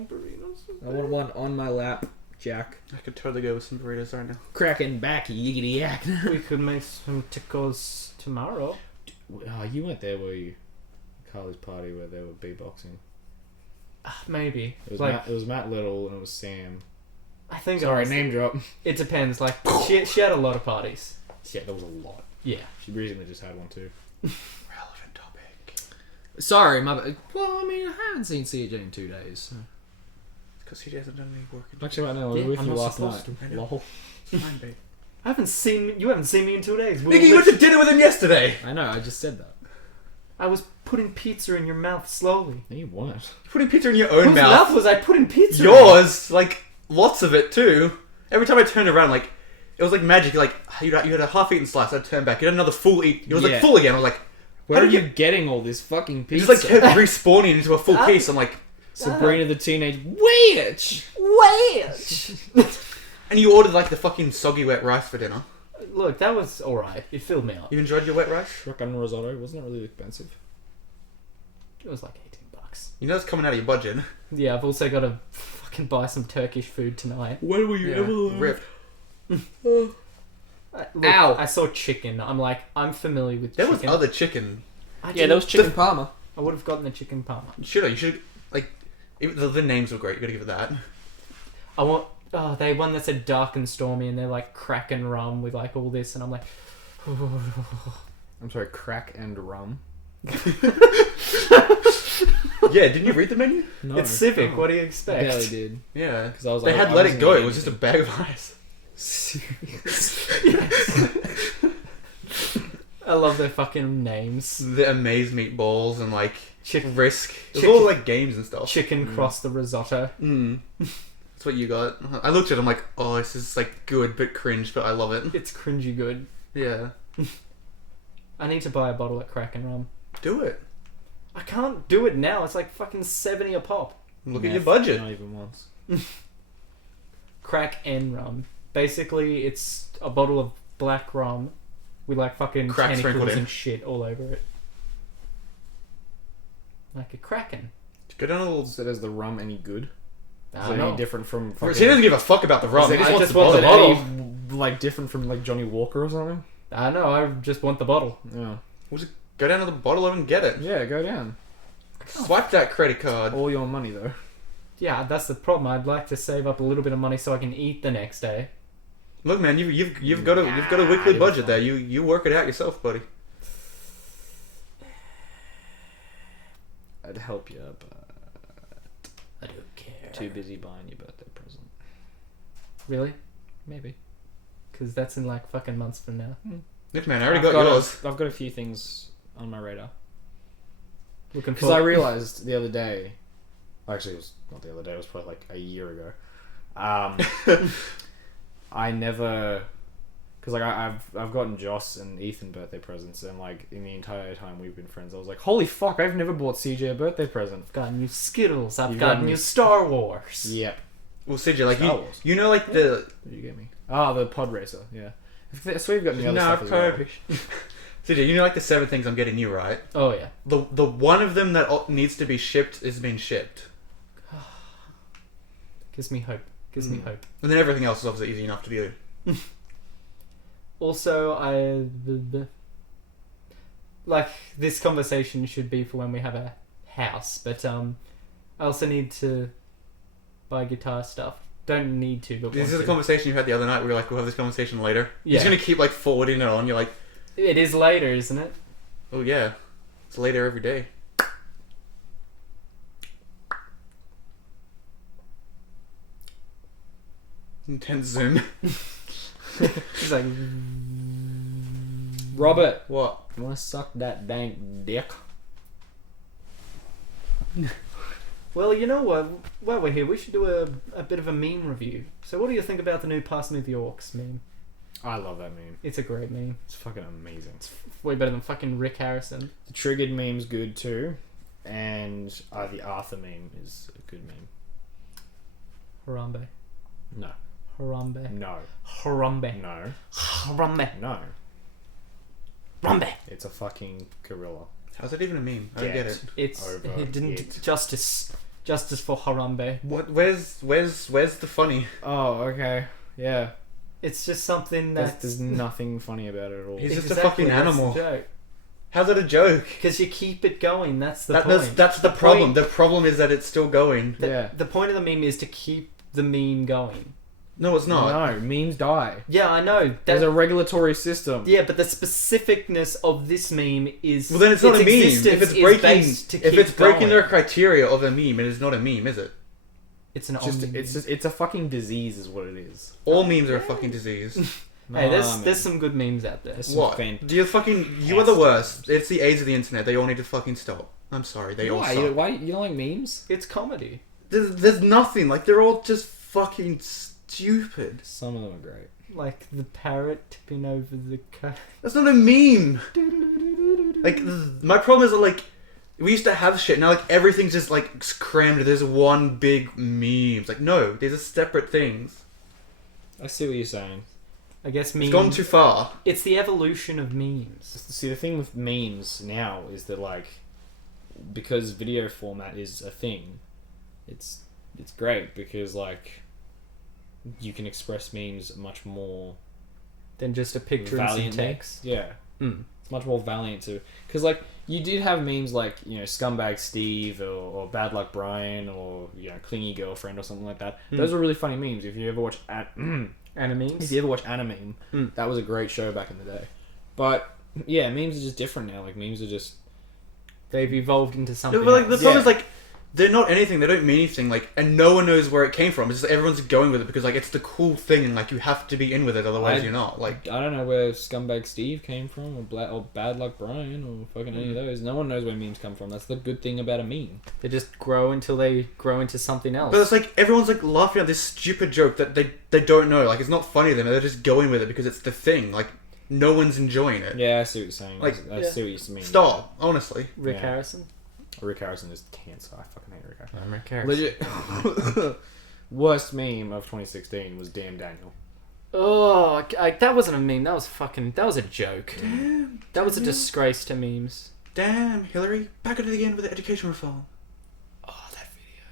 want one on my lap, Jack. I could totally go with some burritos right now. Cracking back, yiggity yak. We could make some tacos tomorrow. Oh, you went there, were you? Carly's party where they were beatboxing. Maybe. It was Like, Matt. It was Matt Little and it was Sam. I think Sorry, honestly, name drop. it depends. Like, she had a lot of parties. Yeah, there was a lot. Yeah. She recently just had one too. Relevant topic. Sorry, my bad. Well, I mean, I haven't seen CJ in 2 days. So. Because he hasn't done any work. Actually, I know. I was Yeah, with I'm you not last supposed night. to. I know. Lol. Fine, babe. You haven't seen me in 2 days. Nigga, you went to dinner with him yesterday. I know, I just said that. I was putting pizza in your mouth slowly. No, you weren't. You're putting pizza in your own Whose mouth. mouth was I putting pizza in? Yours, like lots of it too. Every time I turned around, like it was like magic. Like you had a half-eaten slice, I'd turn back, you had another full eat. It was Yeah. like full again. I was like, Where How are did you getting all this fucking it pizza? just like kept respawning into a full piece. I'm like, Sabrina the Teenage Witch. and you ordered like the fucking soggy wet rice for dinner. Look, that was alright. It filled me up. You enjoyed your wet rice? Shotgun risotto wasn't it really expensive? It was like $18. You know it's coming out of your budget. Yeah, I've also got to fucking buy some Turkish food tonight. When were you Yeah, ripped. Look, Ow. I saw chicken. I'm like, I'm familiar with There was chicken. other chicken. Yeah, there was chicken parma. I would have gotten the chicken parma. You should like even the names were great. You gotta give it that. I want. Oh, they one that said dark and stormy, and they're like crack and rum with like all this, and I'm like, I'm sorry, crack and rum. Yeah, didn't you read the menu? No, it's Civic. Oh. What do you I expect? barely did. Yeah, because I was they like, had I let it wasn't go. It eating was just a anything. bag of ice. I love their fucking names. The amaze meatballs and like Chicken, risk. It was Chicken- all like games and stuff. chicken cross the risotto. Mm. That's what you got. I looked at it, I'm like, oh, this is like good but cringe, but I love it. It's cringy good. Yeah. I need to buy a bottle of crack and rum. Do it. I can't do it now. It's like fucking 70 a pop. Look at Meth, your budget. Not even once. crack and rum. Basically, it's a bottle of black rum with like fucking Crack sprinkled tentacles in. and shit all over it. Like a kraken. Go down a little. So does the rum any good? Is I it don't any know. different from So fucking... he doesn't give a fuck about the rum. Is He it- just I wants just the want bottle. the Is bottle. it any, like different from like Johnny Walker or something? I know, I just want the bottle. Yeah. We'll just go down to the bottle and get it. Yeah, go down. Swipe that credit card. All your money though. Yeah, that's the problem. I'd like to save up a little bit of money so I can eat the next day. Look, man, you've got a weekly you're budget fine. there. You work it out yourself, buddy. I'd help you, but I don't care. too busy buying your birthday present. Really? Maybe. Because that's in like fucking months from now. Look, man, I already got yours. I've got a few things on my radar. Looking Because I forward. realised the other day... Actually, it was not the other day. It was probably like a year ago. I never... Because like I've gotten Joss and Ethan birthday presents, and like in the entire time we've been friends, I was like, holy fuck! I've never bought CJ a birthday present. I've gotten you Skittles. I've You've gotten gotten you me- Star Wars. Yep. Well, CJ, like Star Wars. you know, like the What did you get me? Ah, the pod racer. Yeah. I swear you've got the other stuff as well. CJ, you know, like the 7 things I'm getting you, right? Oh yeah. The one of them that needs to be shipped is being shipped, Gives me hope. Gives me hope. and then everything else is obviously easy enough to do. Also, like this conversation should be for when we have a house, but I also need to buy guitar stuff. Don't need to, but This want is a to. conversation you had the other night. We were like, we'll have this conversation later. Yeah. He's gonna keep like forwarding it on. You're like, It is later, isn't it? oh yeah, it's later every day. Intense zoom. It's like, Robert, What? you want to suck that dank dick? well, you know what? While we're here, we should do a bit of a meme review. So, what do you think about the new Passing with the Orcs meme? I love that meme. It's a great meme. It's fucking amazing. Way better than fucking Rick Harrison. The Triggered meme's good too, and the Arthur meme is a good meme. Harambe. No. Harambe. No. Harambe. No. Harambe. No. Harambe. It's a fucking gorilla. How's that even a meme? I don't get it. It's Over it didn't it. justice for Harambe. What? Where's the funny? Oh, okay. Yeah. It's just something There's, that's there's nothing funny about it at all. He's just a fucking animal. Joke. How's that a joke? Because you keep it going. That's the point. That's the problem. point- The problem is that it's still going. Yeah. The point of the meme is to keep the meme going. No, it's not. No, memes die. Yeah, I know. There's a regulatory system. Yeah, but the specificness of this meme is. Well, then it's not a meme. existence If it's is breaking, based to if keep it's breaking going. their criteria of a meme, it is not a meme, is it? It's an It's a fucking disease, is what it is. All memes are a fucking disease. Hey, Nah, there's some good memes out there. There's some What? fan- Do you fucking? You are the worst. It's the AIDS of the internet. They all need to fucking stop. I'm sorry. They all Why? suck. Why you don't like memes? It's comedy. There's nothing. Like they're all just fucking stupid. Some of them are great. Like the parrot tipping over the car. That's not a meme. Like my problem is that like we used to have shit. Now like everything's just like crammed. There's one big meme. It's like no, these are separate things. I see what you're saying. I guess memes. It's gone too far. It's the evolution of memes. See, the thing with memes now is that like, because video format is a thing, it's great because like, you can express memes much more Than just a picture and some valiantly. text. Yeah, it's much more valiant to because like you did have memes like Scumbag Steve or Bad Luck Brian or Clingy Girlfriend or something like that. Those were really funny memes. If you ever watch Animemes. If you ever watch Anime, that was a great show back in the day. But yeah, memes are just different now. Like memes are just They've evolved into something. No, but like the else. problem is like they're not anything. They don't mean anything. Like, and no one knows where it came from. It's just everyone's going with it because like it's the cool thing, and like you have to be in with it, otherwise you're not. Like, I don't know where Scumbag Steve came from or Bad Luck Brian or fucking any of those. No one knows where memes come from. That's the good thing about a meme. They just grow until they grow into something else. but it's like everyone's like laughing at this stupid joke that they don't know. Like, it's not funny to them. They're just going with it because it's the thing. Like, no one's enjoying it. Yeah, I see what you're saying. Like, I see what you mean. Stop, honestly. Rick Yeah. Harrison. Rick Harrison is cancer. I fucking hate Rick Harrison. I'm Rick Harrison. Legit. worst meme of 2016 was Damn Daniel. Oh, that wasn't a meme. That was a joke. Damn. That was a disgrace to memes. Damn, Hillary. Back at it again with the education reform. Oh, that video.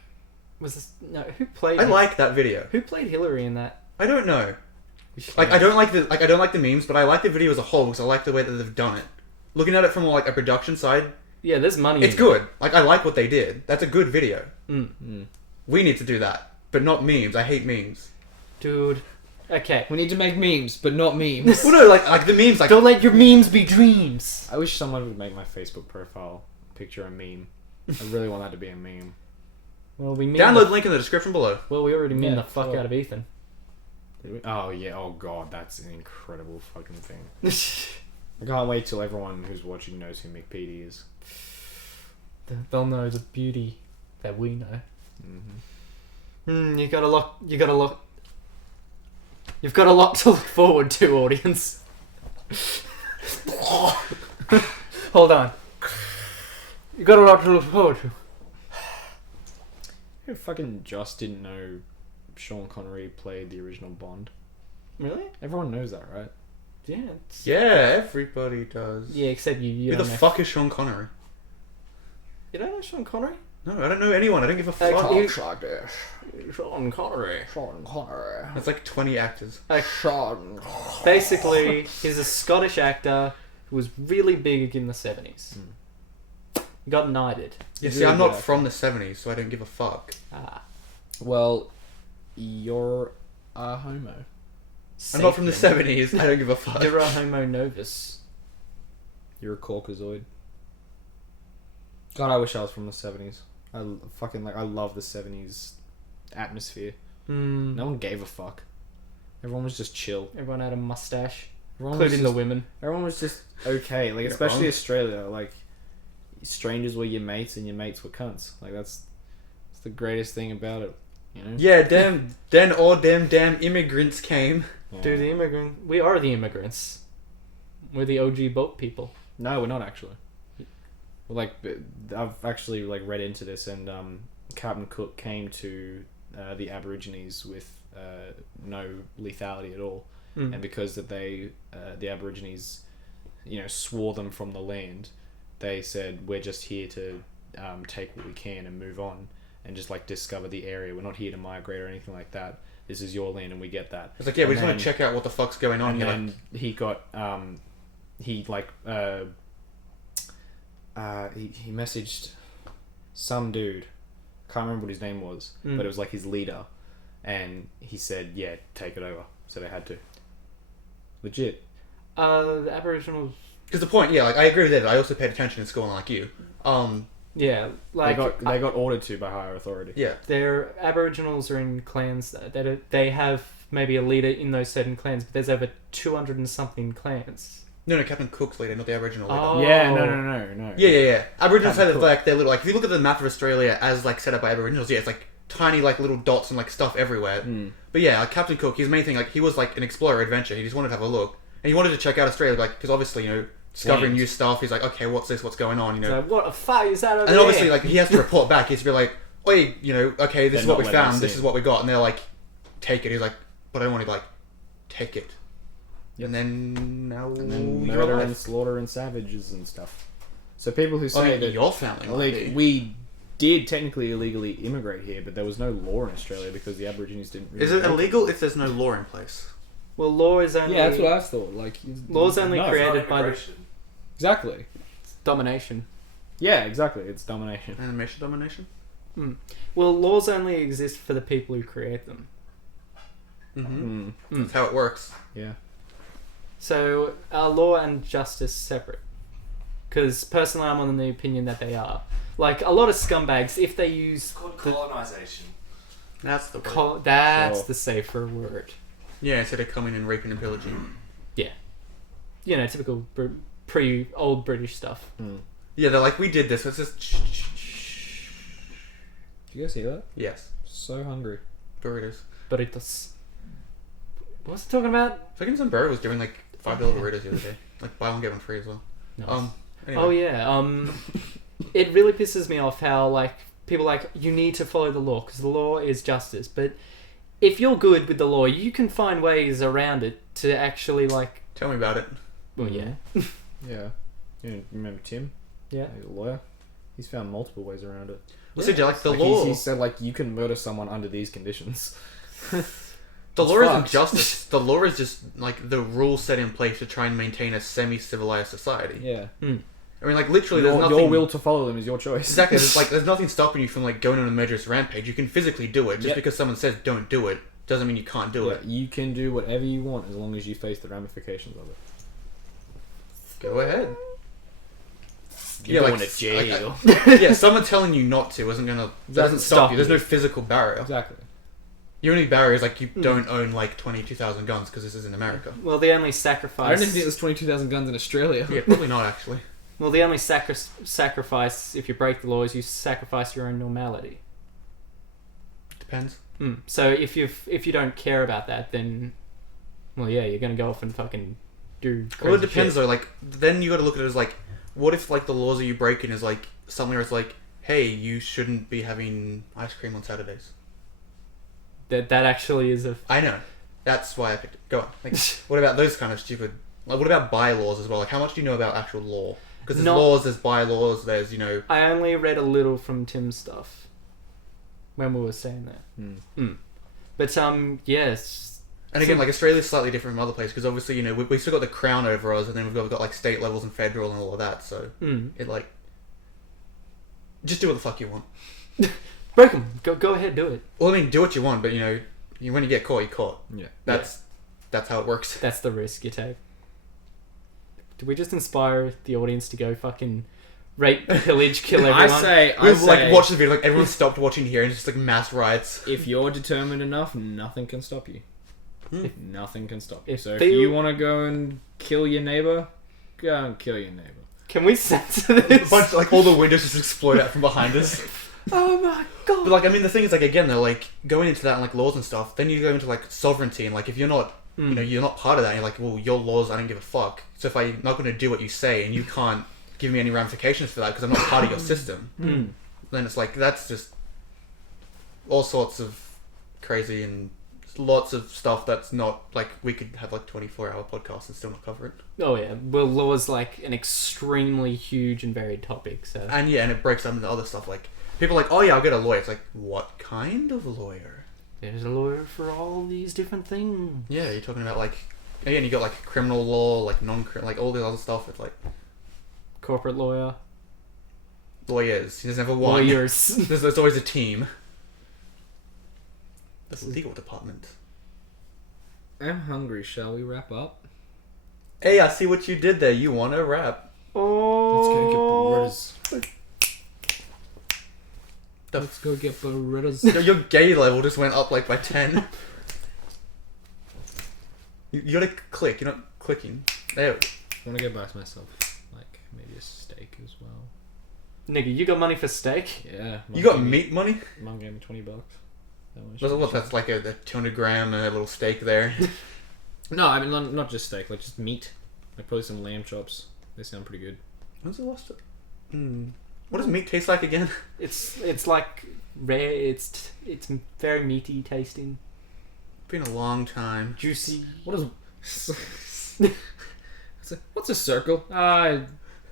Was this... No, who played... I like that video. Who played Hillary in that? I don't know. Like, I don't like the memes, but I like the video as a whole because I like the way that they've done it. Looking at it from like a production side, Yeah, there's money it's in good. Like, I like what they did. That's a good video. Mm. We need to do that, but not memes. I hate memes. Dude. Okay. We need to make memes, but not memes. Well, no, like the memes, like Don't let your memes be dreams. I wish someone would make my Facebook profile picture a meme. I really want that to be a meme. Well, we download link in the description below. Well, we already memed Yeah, the fuck sure. out of Ethan. Did we? Oh yeah. Oh god, that's an incredible fucking thing. I can't wait till everyone who's watching knows who McPeedy is. They'll know the beauty that we know. Mm-hmm. You've got a lot to look forward to, audience. Hold on. You got a lot to look forward to. Who fucking just didn't know Sean Connery played the original Bond? Really? Everyone knows that, right? Yeah. It's... Yeah, everybody does. Yeah, except you Who the don't know. fuck is Sean Connery? You don't know Sean Connery? No, I don't know anyone. I don't give a fuck. Actually, Like this. Sean Connery. Sean Connery. That's like 20 actors. Sean. Basically, he's a Scottish actor who was really big in the 70s. He got knighted. Yeah, He's see, really I'm good not actor. from the 70s, so I don't give a fuck. Ah. Well, you're a homo. I'm not from the 70s. I don't give a fuck. You're a homo novus. You're a Caucasoid. God, I wish I was from the 70s. I love the 70s atmosphere. No one gave a fuck. Everyone was just chill. Everyone had a mustache, Everyone was including the just, women. everyone was just okay. Like, You're especially wrong. Australia. Like, strangers were your mates and your mates were cunts. Like, that's the greatest thing about it. You know? Yeah, then all them damn immigrants came. Yeah. Dude, we are the immigrants. We're the OG boat people. No, we're not actually. Like, I've actually like read into this, and Captain Cook came to the Aborigines with no lethality at all, and because that they the Aborigines, swore them from the land, they said, we're just here to take what we can and move on and just like discover the area. We're not here to migrate or anything like that. This is your land and we get that. It's like, yeah, we And just want to then- check out what the fuck's going on And here. then he got he messaged some dude, can't remember what his name was, but it was like his leader, and he said, yeah, take it over. So they had to. Legit. The Aboriginals. Because the point, yeah, like I agree with that. I also paid attention in school, unlike you. Yeah, like They got ordered to by higher authority. Yeah. their Aboriginals are in clans that they have maybe a leader in those certain clans, but there's over 200 and something clans. No, Captain Cook's leader, not the Aboriginal leader. Oh. Yeah, no. Yeah. Aboriginals Captain have Cook. like their little, like if you look at the map of Australia as like set up by Aboriginals, yeah, it's like tiny like little dots and like stuff everywhere. But yeah, like Captain Cook, his main thing, like he was like an explorer adventure. He just wanted to have a look, and he wanted to check out Australia, like because obviously discovering Land. new stuff. He's like, okay, what's this? What's going on? So what the fuck is that over And there? then obviously, like, he has to report back. He has to be like, "Oi, okay, this They're is what not we letting us found. This in. is what we got." And they're like, "Take it." He's like, "But I want to like, take it." And then now And then you're murder alive. and slaughter and savages and stuff. So people who I say mean, that your family might like be. we did technically illegally immigrate here, but there was no law in Australia because the Aborigines didn't. Really Is it know. illegal if there's no law in place? well, law is only Yeah, that's what I thought. Like, law's only No, it's created by the Exactly. domination. Yeah, exactly. It's domination. Animation domination. Well, laws only exist for the people who create them. Mm-hmm. That's how it works. Yeah. So are law and justice separate? Because personally, I'm on the opinion that they are. Like a lot of scumbags, if they use Called colonization. That's the word. that's Sure. the safer word. Yeah, instead of coming and raping and pillaging. Typical pre-old British stuff. Yeah, they're like, we did this. Let's just. Do you guys hear that? Yes, So hungry. burritos. Burritos. What was I talking about? Fucking Sombrero was giving like $5 burritos the other day. Like buy one get one free as well. Nice. Anyway. Oh yeah. It really pisses me off how like people are like, you need to follow the law because the law is justice. But if you're good with the law, you can find ways around it to actually like. Tell me about it. Well, yeah. Yeah. You remember Tim? Yeah. He's a lawyer. He's found multiple ways around it. Well, see, like the Like, law. he said, like, you can murder someone under these conditions. The It's law isn't fucked. justice. The law is just like the rules set in place to try and maintain a semi-civilized society. Yeah. I mean, like literally, there's nothing. Your will to follow them is your choice. Exactly. There's nothing stopping you from like going on a murderous rampage. You can physically do it. Just Yep. because someone says don't do it doesn't mean you can't do Yeah, it. you can do whatever you want as long as you face the ramifications of it. Go ahead. You're Yeah, going like, to jail. Yeah, someone telling you not to isn't gonna doesn't stop you. There's no physical barrier. Exactly. Your only barrier is like you don't own like 22,000 guns because this is in America. Well, the only I sacrifice. don't even think there's 22,000 guns in Australia. Yeah, probably not actually. Well, the only sacrifice if you break the law is you sacrifice your own normality. Depends. So if you don't care about that, then, well, yeah, you're gonna go off and fucking do. Well, it crazy depends shit. though. Like then you got to look at it as like, what if like the laws that you break in is like something where it's like, hey, you shouldn't be having ice cream on Saturdays. That actually is a. I know. That's why I picked it. Go on. Like, what about those kind of stupid... Like, what about bylaws as well? Like, how much do you know about actual law? Because there's laws, there's bylaws, there's, you know... I only read a little from Tim's stuff when we were saying that. But, yes. And again, like, Australia's slightly different from other places, because obviously, you know, we still got the crown over us, and then we've got like, state levels and federal and all of that, so... It, like... Just do what the fuck you want. Break them. Go ahead, do it. Well, I mean, do what you want, but, you know, when you get caught, you're caught. Yeah. That's how it works. That's the risk you take. Did we just inspire the audience to go fucking rape, pillage, kill everyone? We've, like, watched the video, like, everyone stopped watching here, and just, like, mass riots. If you're determined enough, nothing can stop you. Nothing can stop you. If So if they- you want to go and kill your neighbor, go and kill your neighbor. Can we censor A this? bunch, like, all the windows just explode out from behind us. Oh my god. But, like, I mean, the thing is, like, again, they're, like, going into that and, like, laws and stuff, then you go into, like, sovereignty, and, like, if you're not, you know, you're not part of that, and you're like, well, your laws, I don't give a fuck. So if I'm not going to do what you say, and you can't give me any ramifications for that, because I'm not part of your system, then it's like, that's just all sorts of crazy, and lots of stuff that's not, like, we could have, like, 24-hour podcasts and still not cover it. Oh yeah. Well, law is like an extremely huge and varied topic, so... And, yeah, and it breaks up into other stuff, like, people are like, oh, yeah, I'll get a lawyer. It's like, what kind of lawyer? There's a lawyer for all these different things. Yeah, you're talking about, like, again, you got, like, criminal law, like, like, all the other stuff. It's like, Corporate lawyer. lawyers. There's never one. Lawyers. There's always a team. That's the legal department. I'm hungry. Shall we wrap up? Hey, I see what you did there. You want to rap. Oh. Let's go get burritos. Let's go get burritos. Your gay level just went up, like, by 10. You gotta click. You're not clicking. There. I want to get back to myself. Like, maybe a steak as well. Nigga, you got money for steak? Yeah. You got meat money? Mum gave me $20. That's like a 200 gram and a little steak there. No, I mean not just steak, like just meat. Like probably some lamb chops. They sound pretty good. When's the last time? What does meat taste like again? It's like rare. It's very meaty tasting, Been a long time. juicy. What is? What's a circle?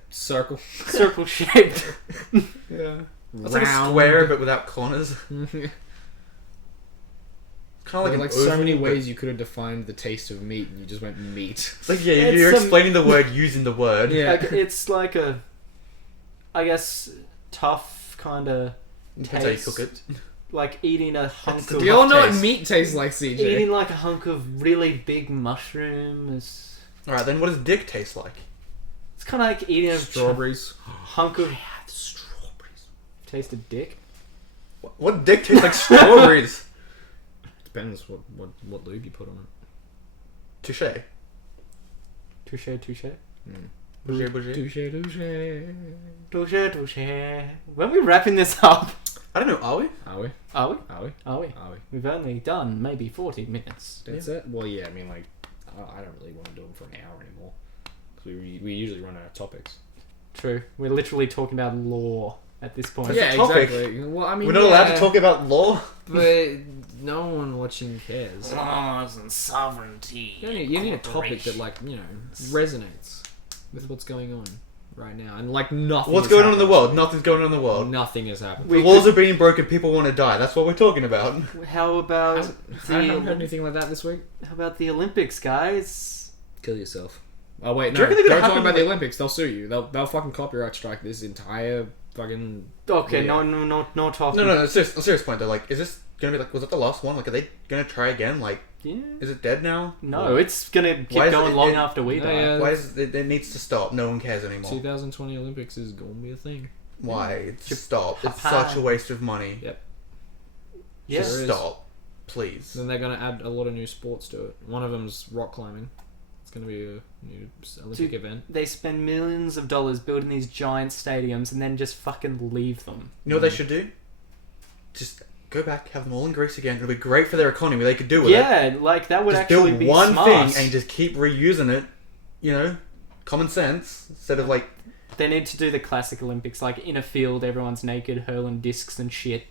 Circle. Circle shaped. Yeah. It's like a square but without corners. Kind of Like, like, so many ways you could have defined the taste of meat, and you just went meat. It's like, yeah, It's you're some- explaining the word using the word. Yeah. Like, it's like a, I guess, tough kind of Depends how you cook it. like eating a hunk the of Do you all know what taste. meat tastes like, CJ? eating like a hunk of really big mushroom is. Alright, then what does dick taste like? It's kind of like eating a Strawberries. hunk of Strawberries. tasted dick. What dick tastes like strawberries? Depends what lube you put on it. Touche. Touche, touche. Bougie, bougie. Touche, touche. Touche, touche. When we wrapping this up? I don't know, are we? Are we? Are we? Are we? Are we? Are we? We've only done maybe 40 minutes. That's it? Well, yeah, I mean, like, I don't really want to do them for an hour anymore. Because we usually run out of topics. True. We're literally talking about law. at this point. Yeah. Yeah, topic. exactly. Well, I mean, We're not allowed to yeah, talk about law. but no one watching cares. Laws and sovereignty. You need a topic that, like, resonates with what's going on right now, and like nothing. What's has going on in the happened. world? Nothing's going on in the world. Nothing has happened. The laws are being broken. People want to die. That's what we're talking about. How about I haven't heard anything like that this week. how about the Olympics, guys? Kill yourself. Oh wait, Do you no! reckon they're Don't gonna talk happen, about the like- Olympics. They'll sue you. They'll fucking copyright strike this entire fucking. Okay, Yeah. no talking. No. Serious point though. Like, is this gonna be like? Was it the last one? Like, are they gonna try again? Like, Yeah. is it dead now? No, it's gonna keep Why is going it- long it- after we No, die. yeah. Why is it? It needs to stop. No one cares anymore. 2020 Olympics is gonna be a thing. Why? It's stop. It's Japan. such a waste of money. Yep. Yeah. Just Sure is. stop, please. Then they're gonna add a lot of new sports to it. One of them's rock climbing. It's gonna be a new Olympic event. They spend millions of dollars building these giant stadiums and then just fucking leave them. You know what they should do? Just go back, have them all in Greece again. It'll be great for their economy. They could do with it. Yeah, like that would Just actually build be one smart. thing and just keep reusing it. You know, common sense instead of like. They need to do the classic Olympics, like in a field, everyone's naked, hurling discs and shit.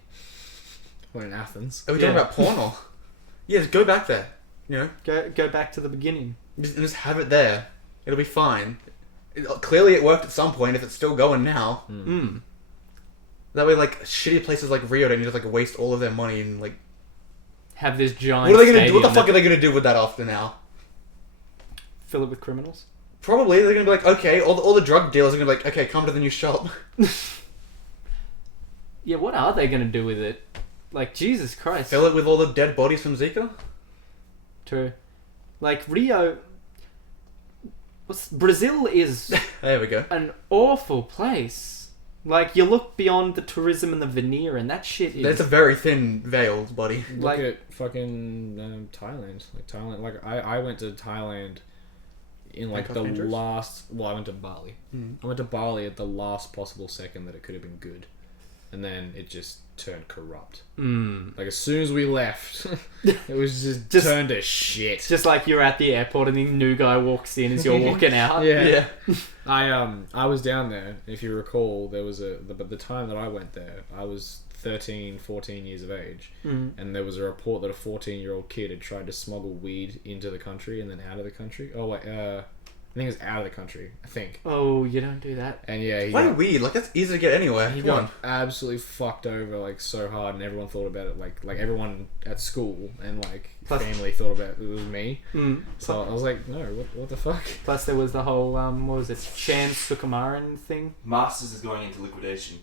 Well, in Athens. Are we talking Yeah. about porn or? Yeah, just go back there. You know, Go back to the beginning. just have it there. It'll be fine. Clearly, it worked at some point. If it's still going now, Mm. that way, like shitty places like Rio don't need to like waste all of their money and like. Have this giant. What are they gonna do? What the stadium fuck that- are they gonna do with that after now? Fill it with criminals. Probably they're gonna be like, okay, all the drug dealers are gonna be like, okay, come to the new shop. Yeah, what are they gonna do with it? Like Jesus Christ. Fill it with all the dead bodies from Zika. True. Like Rio. Brazil is There we go. an awful place. Like you look beyond the tourism and the veneer, and that shit is. That's a very thin veil, buddy. Look Like- at fucking Thailand. Like I went to Thailand in like Bangkok the dangerous? last. Well, I went to Bali. Mm. I went to Bali at the last possible second that it could have been good, and then it just turned corrupt. Mm. Like as soon as we left, it was just turned to shit. It's just like you're at the airport and the new guy walks in as you're walking out. Yeah. I was down there. If you recall, there was the time that I went there, I was 13, 14 years of age, and there was a report that a 14-year-old kid had tried to smuggle weed into the country and then out of the country. Oh wait, I think it was out of the country. I think. Oh, you don't do that. And yeah, he Why got, weed? Like that's easy to get anywhere. he Come on. got absolutely fucked over like so hard, and everyone thought about it like everyone at school and like Plus- family thought about it was me. Mm. So I was like, no, what the fuck? Plus, there was the whole what was it, Chan Sukumaran thing. Masters is going into liquidation.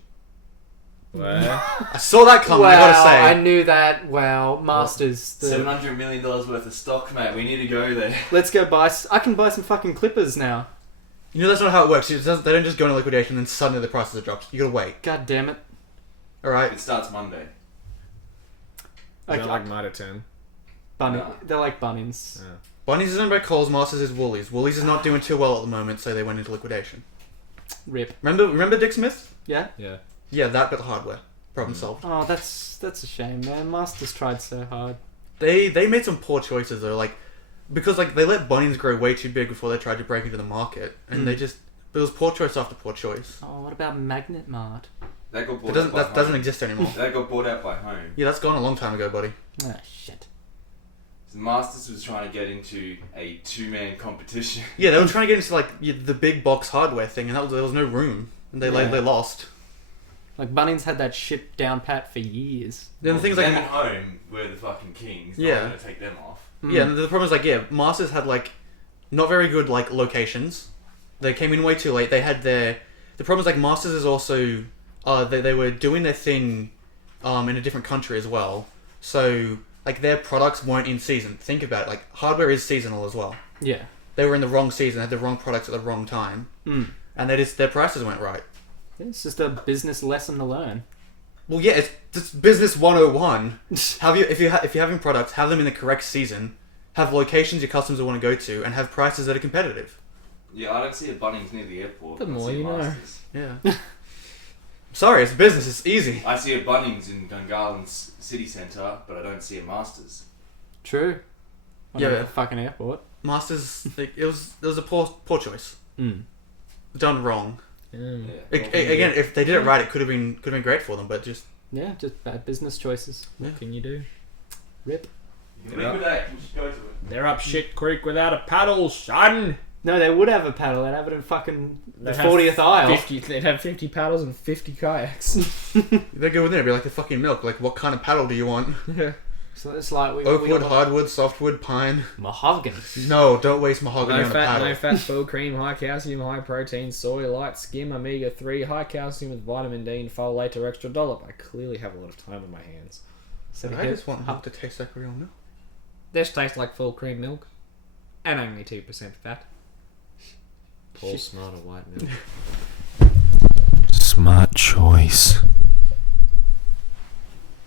Well, I saw that coming. I gotta say. I knew that. Wow, Masters. The, $700 million worth of stock, mate. We need to go there. let's go buy. I can buy some fucking clippers now. You know that's not how it works. They don't just go into liquidation and then suddenly the prices drops. You gotta wait. God damn it. All right. It starts Monday. they're Okay, like Mitre 10. Bunny. No. They're like Bunnings. Yeah. Bunnies is owned by Coles. Masters is Woolies. Woolies is not doing too well at the moment, so they went into liquidation. Rip. Remember Dick Smith? Yeah. Yeah. Yeah, that but hardware. Problem solved. Oh, that's a shame, man. Masters tried so hard. They made some poor choices though, like because like they let Bunnings grow way too big before they tried to break into the market, and they just it was poor choice after poor choice. Oh, what about Magnet Mart? That got It bought doesn't out by that doesn't Home. exist anymore. That got bought out by Home. Yeah, that's gone a long time ago, buddy. Ah, shit. The Masters was trying to get into a two-man competition. Yeah, they were trying to get into like the big box hardware thing, and there was no room, and they Yeah. they lost. Like Bunnings had that shit down pat for years. Then the things like them at Home were the fucking kings. Yeah. I'm gonna take them off. yeah, and the problem is like Masters had like not very good like locations. They came in way too late. They had the problem is like Masters is also they were doing their thing in a different country as well. So like their products weren't in season. Think about it. Like hardware is seasonal as well. Yeah. They were in the wrong season, had the wrong products at the wrong time, Mm. and their prices weren't right. It's just a business lesson to learn. Well, yeah, it's just business 101. If you're having products, have them in the correct season, have locations your customers will want to go to, and have prices that are competitive. Yeah, I don't see a Bunnings near the airport. The I more see a you know. Masters. Yeah. Sorry, it's business. It's easy. I see a Bunnings in Gungahlin City Centre, but I don't see a Masters. True. Yeah, The yeah. fucking airport. Masters, like, it was a poor choice, Mm. done wrong. Again, if they did it right, it could have been great for them, but just Yeah, just bad business choices. What can you do? Rip. Liquidate. We should go to it. They're up shit creek without a paddle, son. No, they would have a paddle. They'd have it in fucking the They'd have 40th aisle. They'd have 50 paddles and 50 kayaks. they go in there, it'd be like the fucking milk. Like, what kind of paddle do you want? Yeah. So it's like we Oak we wood, got hardwood, softwood, pine. mahogany. No, don't waste mahogany No on a fat, paddle. no fat, full cream, high calcium, high protein, soy, light skim, omega 3, high calcium with vitamin D and folate or extra dollop. I clearly have a lot of time on my hands. So I just want milk to taste like real milk. This tastes like full cream milk, and only 2% fat. Paul Smarter white milk. Smart choice.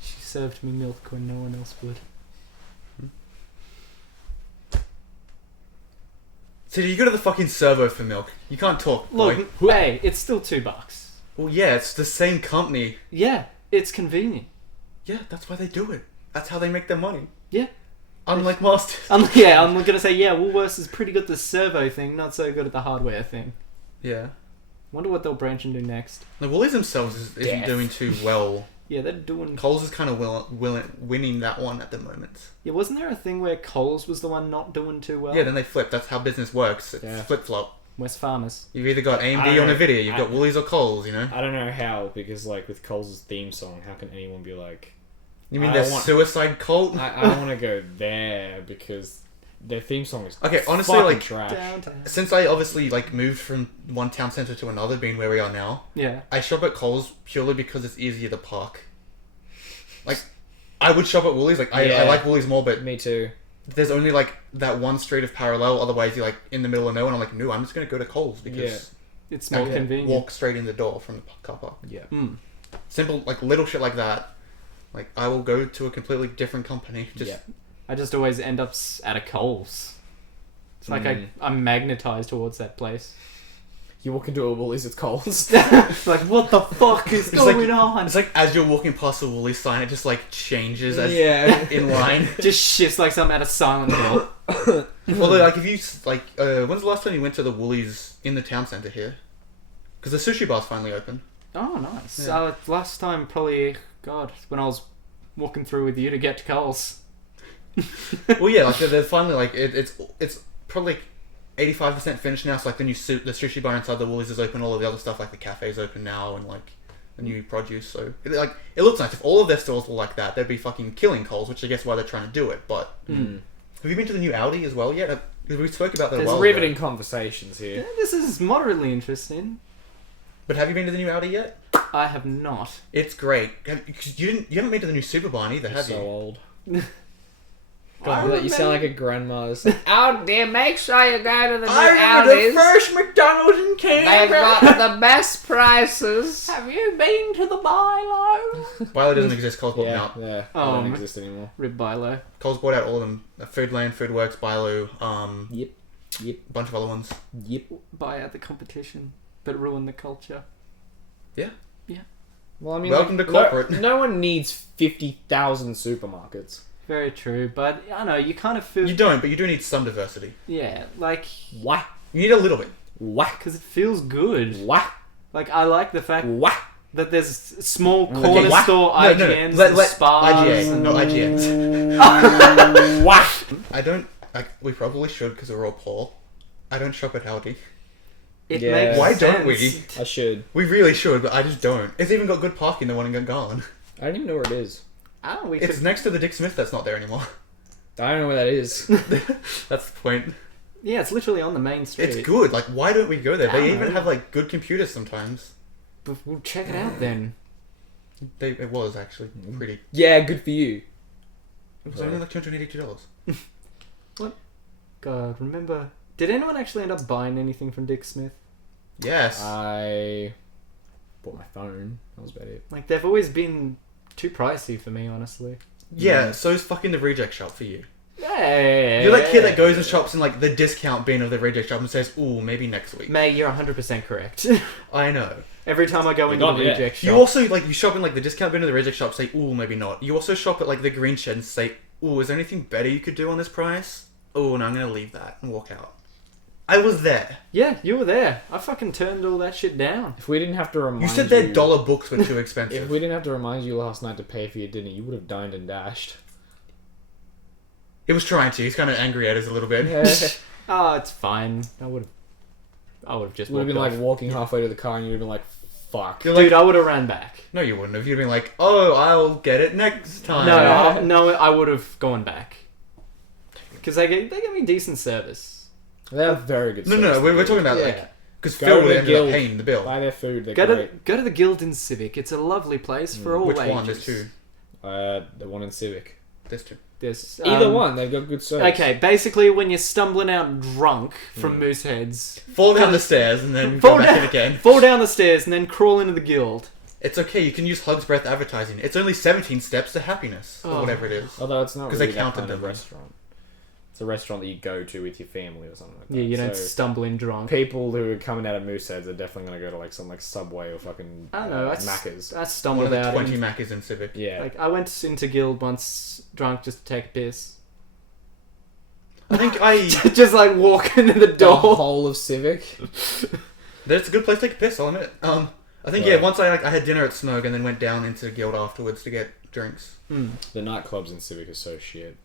she served me milk when no one else would. So you go to the fucking servo for milk. You can't talk. boy. Look, hey, it's still $2. Well, yeah, it's the same company. Yeah, it's convenient. Yeah, that's why they do it. That's how they make their money. Yeah. Unlike Masters. I'm gonna say, yeah, Woolworths is pretty good at the servo thing, not so good at the hardware thing. Yeah. Wonder what they'll branch and do next. The Woolies themselves isn't Death. doing too well. Yeah, they're doing... Coles is kind of winning that one at the moment. Yeah, wasn't there a thing where Coles was the one not doing too well? Yeah, then they flip. That's how business works. It's Yeah. flip-flop. West Farmers. You've either got I AMD don't or know. Nvidia. You've got Woolies or Coles, you know? I don't know how, because like with Coles' theme song, how can anyone be like, You mean I their want- suicide cult? I want to go there because their theme song is Okay, honestly, fucking like, trash. Downtown. Since I obviously like moved from one town centre to another, being where we are now, Yeah. I shop at Coles purely because it's easier to park. Like, I would shop at Woolies. Like, I Yeah. like Woolies more, but Me too. there's only like that one street of parallel. Otherwise, you're like in the middle of nowhere. And I'm like, no, I'm just gonna go to Coles because It's I more can convenient. walk straight in the door from the car park. Yeah. Mm. Simple, like little shit like that. Like, I will go to a completely different company. Just Yeah. I just always end up at a Coles. It's like I'm magnetized towards that place. You walk into a Woolies, it's Coles. Like, what the fuck is going on? It's like as you're walking past the Woolies sign, it just like changes as Yeah. in line. Just shifts like something out of Silent Hill. Although, like, if you like, when's the last time you went to the Woolies in the town centre here? Because the sushi bar's finally open. Oh, nice. Yeah. Last time, probably, God, when I was walking through with you to get to Coles. Well, yeah, like they're finally like it's probably like 85% finished now. So like the sushi bar inside the Woolies is open. All of the other stuff like the cafe's open now, and like the new produce. So it looks nice. If all of their stores were like that, they'd be fucking killing Coles, which I guess why they're trying to do it. But have you been to the new Audi as well yet? Because we spoke about that a There's while riveting ago. conversations Yeah, here. this is moderately interesting. But have you been to the new Audi yet? I have not. It's great. You haven't been to the new Superbarn either, have So you? old. I You sound like a grandma. It's like, oh dear, make sure you go to the new I remember the Audis. first McDonald's in They've Canberra. got the best prices. Have you been to the Bilo? Bilo doesn't exist. Coles bought them Yeah, out. yeah. They Oh, don't man. exist anymore. Rib Bilo. Coles bought out all of them. Foodland, Foodworks, Bilo, Yep. a bunch of other ones. Yep. Buy out the competition, but ruin the culture. Well, I mean, Welcome like, to corporate. No one needs 50,000 supermarkets. Very true, but I know you kind of feel. You don't, but you do need some diversity. Yeah, like Why? You need a little bit. Why? because it feels good. Why? Like I like the fact Why? that there's small Okay, corner what? store No, IGNs, let and spas. IGA, and- not IGNs. Why? I don't. We probably should because we're all poor. I don't shop at Aldi. It Yeah. makes Why sense. don't we? I should. We really should, but I just don't. It's even got good parking. The one in Gungahlin. I don't even know where it is. Oh, we It's could. next to the Dick Smith that's not there anymore. I don't know where that is. That's the point. Yeah, it's literally on the main street. It's good. Like, why don't we go there? I They don't even know. have like good computers sometimes. But we'll check it out then. It was actually pretty. Yeah, good for you. It was only like $282. God, remember? Did anyone actually end up buying anything from Dick Smith? Yes. I bought my phone. That was about it. Like they've always been too pricey for me, honestly. yeah. So's fucking the reject shop for you. Hey, You're that kid that goes and shops in like the discount bin of the reject shop and says, "Ooh, maybe next week." Mate, you're 100% correct. I know. Every time I go into the not yet. reject shop, You also like you shop in like the discount bin of the reject shop, say, "Ooh, maybe not." You also shop at like the green shed and say, "Ooh, is there anything better you could do on this price?" Oh, no, I'm gonna leave that and walk out. I was there. Yeah, you were there. I fucking turned all that shit down. If we didn't have to remind You said their dollar books were too expensive. If we didn't have to remind you last night to pay for your dinner, you would have dined and dashed. He was trying to. He's kind of angry at us a little bit. Yeah. Oh, it's fine. I would have just Would have walked been off. like walking halfway to the car and you'd have been like, fuck. You're like, Dude, I would have ran back. no, you wouldn't have. You'd been like, oh, I'll get it next time. No, I would have gone back. Because they give me decent service. They have very good No, service. we're talking about Yeah. like because Go Phil to would the ended up guild. paying the bill. Buy their food, they're Go great. to the Guild in Civic. It's a lovely place for all Which ages. one? There's two. The one in Civic. There's two. There's, Either one, they've got good service. Okay, basically when you're stumbling out drunk from Mooseheads, Fall down the stairs and then Fall go back down. in again. fall down the stairs and then crawl into the Guild. It's okay. You can use Hug's Breath advertising. It's only 17 steps to happiness or Oh. whatever it is. Although it's not 'Cause really they that counted kind of them. restaurant. It's a restaurant that you go to with your family or something like that. Yeah, you don't So stumble in drunk. people who are coming out of Mooseheads are definitely going to go to like some like Subway or fucking I don't know. Macca's. I One stumbled of the out. 20 in- Macca's in Civic. Yeah. Like I went into Guild once drunk just to take a piss. I think I. Just like walking in the the door. whole of Civic. That's a good place to take a piss. I'll admit. I think Right. once I had dinner at Snog and then went down into the Guild afterwards to get drinks. The nightclubs in Civic are so shit.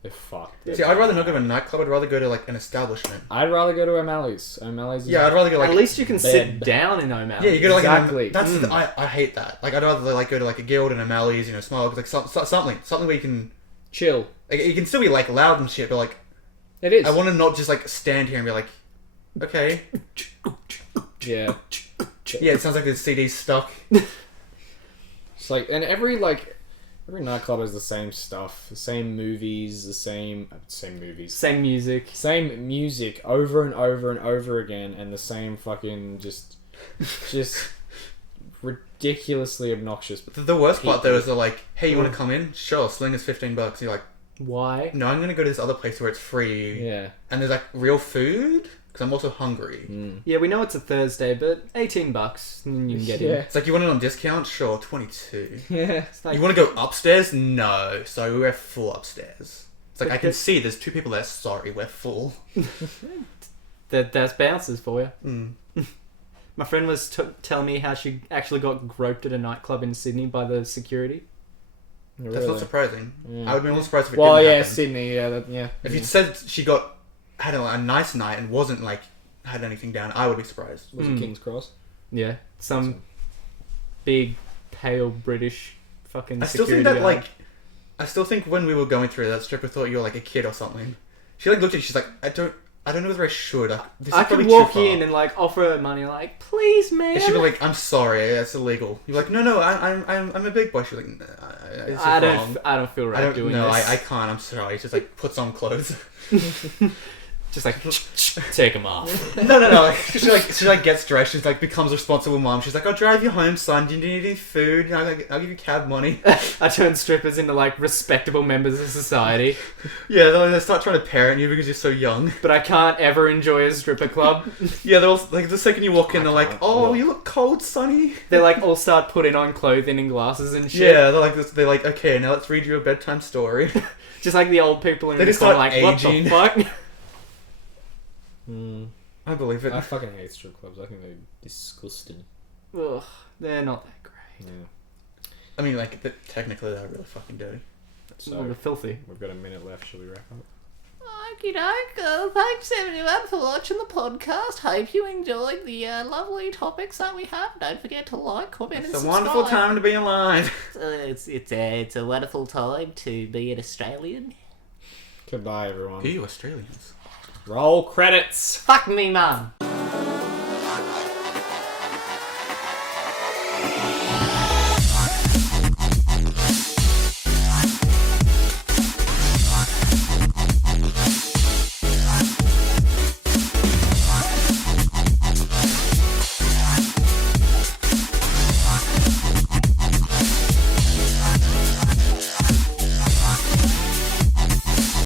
They're fucked. See, I'd rather not go to a nightclub. I'd rather go to like an establishment. I'd rather go to O'Malley's. O'Malley's is Yeah, I'd rather go like. At least you can sit bed. down in O'Malley's. Yeah, you go to like Exactly. that's I hate that. Like I'd rather like go to like a Guild and a Mally's, Smog, like something where you can chill. like you can still be like loud and shit, but like It is. I want to not just like stand here and be like, okay, Yeah. yeah, it sounds like the CD's stuck. It's like, and every nightclub has the same stuff, the same movies, the same movies, Same music. same music over and over and over again, and the same fucking just ridiculously obnoxious. The worst part though is they're like, hey, you want to come in? Sure, sling is $15. You're like, Why? no, I'm gonna go to this other place where it's free, Yeah. and there's like real food because I'm also hungry. Yeah, we know it's a Thursday, but $18 and you can get in. Yeah. It's like, you want it on discount? Sure, 22. Yeah. It's like, You want to go upstairs? No. Sorry, we're full upstairs. It's like, But I can the- see there's two people there. Sorry, we're full. that's bouncers for you. Mm. My friend was telling me how she actually got groped at a nightclub in Sydney by the security. That's not surprising. Yeah. I would be more surprised if it Well, didn't yeah, happen. Sydney. Yeah, yeah. If you said she had a nice night and wasn't like had anything down, I would be surprised. Was it King's Cross? Yeah, some big, pale British fucking I still security think that guard. like, I still think when we were going through that, stripper thought you were like a kid or something. She like looked at you. She's like, I don't know whether I should. This is I probably could walk too far. in and like offer her money, like, please, man. And she'd be like, I'm sorry, that's illegal. You're like, no, I'm a big boy. She's like, nah, it's I wrong. don't feel right doing no, this. I can't. I'm sorry. She just like puts on clothes. Just like take them off. no. Like, she gets dressed. She's like becomes a responsible mom. She's like, I'll drive you home, son. Do you need any food? I'll give you cab money. I turn strippers into like respectable members of society, Yeah, they start trying to parent you because you're so young. but I can't ever enjoy a stripper club. Yeah, they're all, like the second you walk in, they're like, can't. oh, Yeah. you look cold, sonny. They like all start putting on clothing and glasses and shit. Yeah, they're like this. They're like, okay, now let's read you a bedtime story. Just like the old people in They the just corner, start like, what the aging. fuck? I believe it. I fucking hate strip clubs. I think they're disgusting. Ugh, they're not that great. Yeah. I mean, like technically, they're really fucking dirty. So, they're filthy. We've got a minute left. Shall we wrap up? Okie doke. Thanks everyone for watching the podcast. Hope you enjoyed the lovely topics that we have. Don't forget to like, comment, and It's a subscribe. wonderful time to be alive. It's a wonderful time to be an Australian. Goodbye, everyone. You Australians. Roll credits. Fuck me, mum.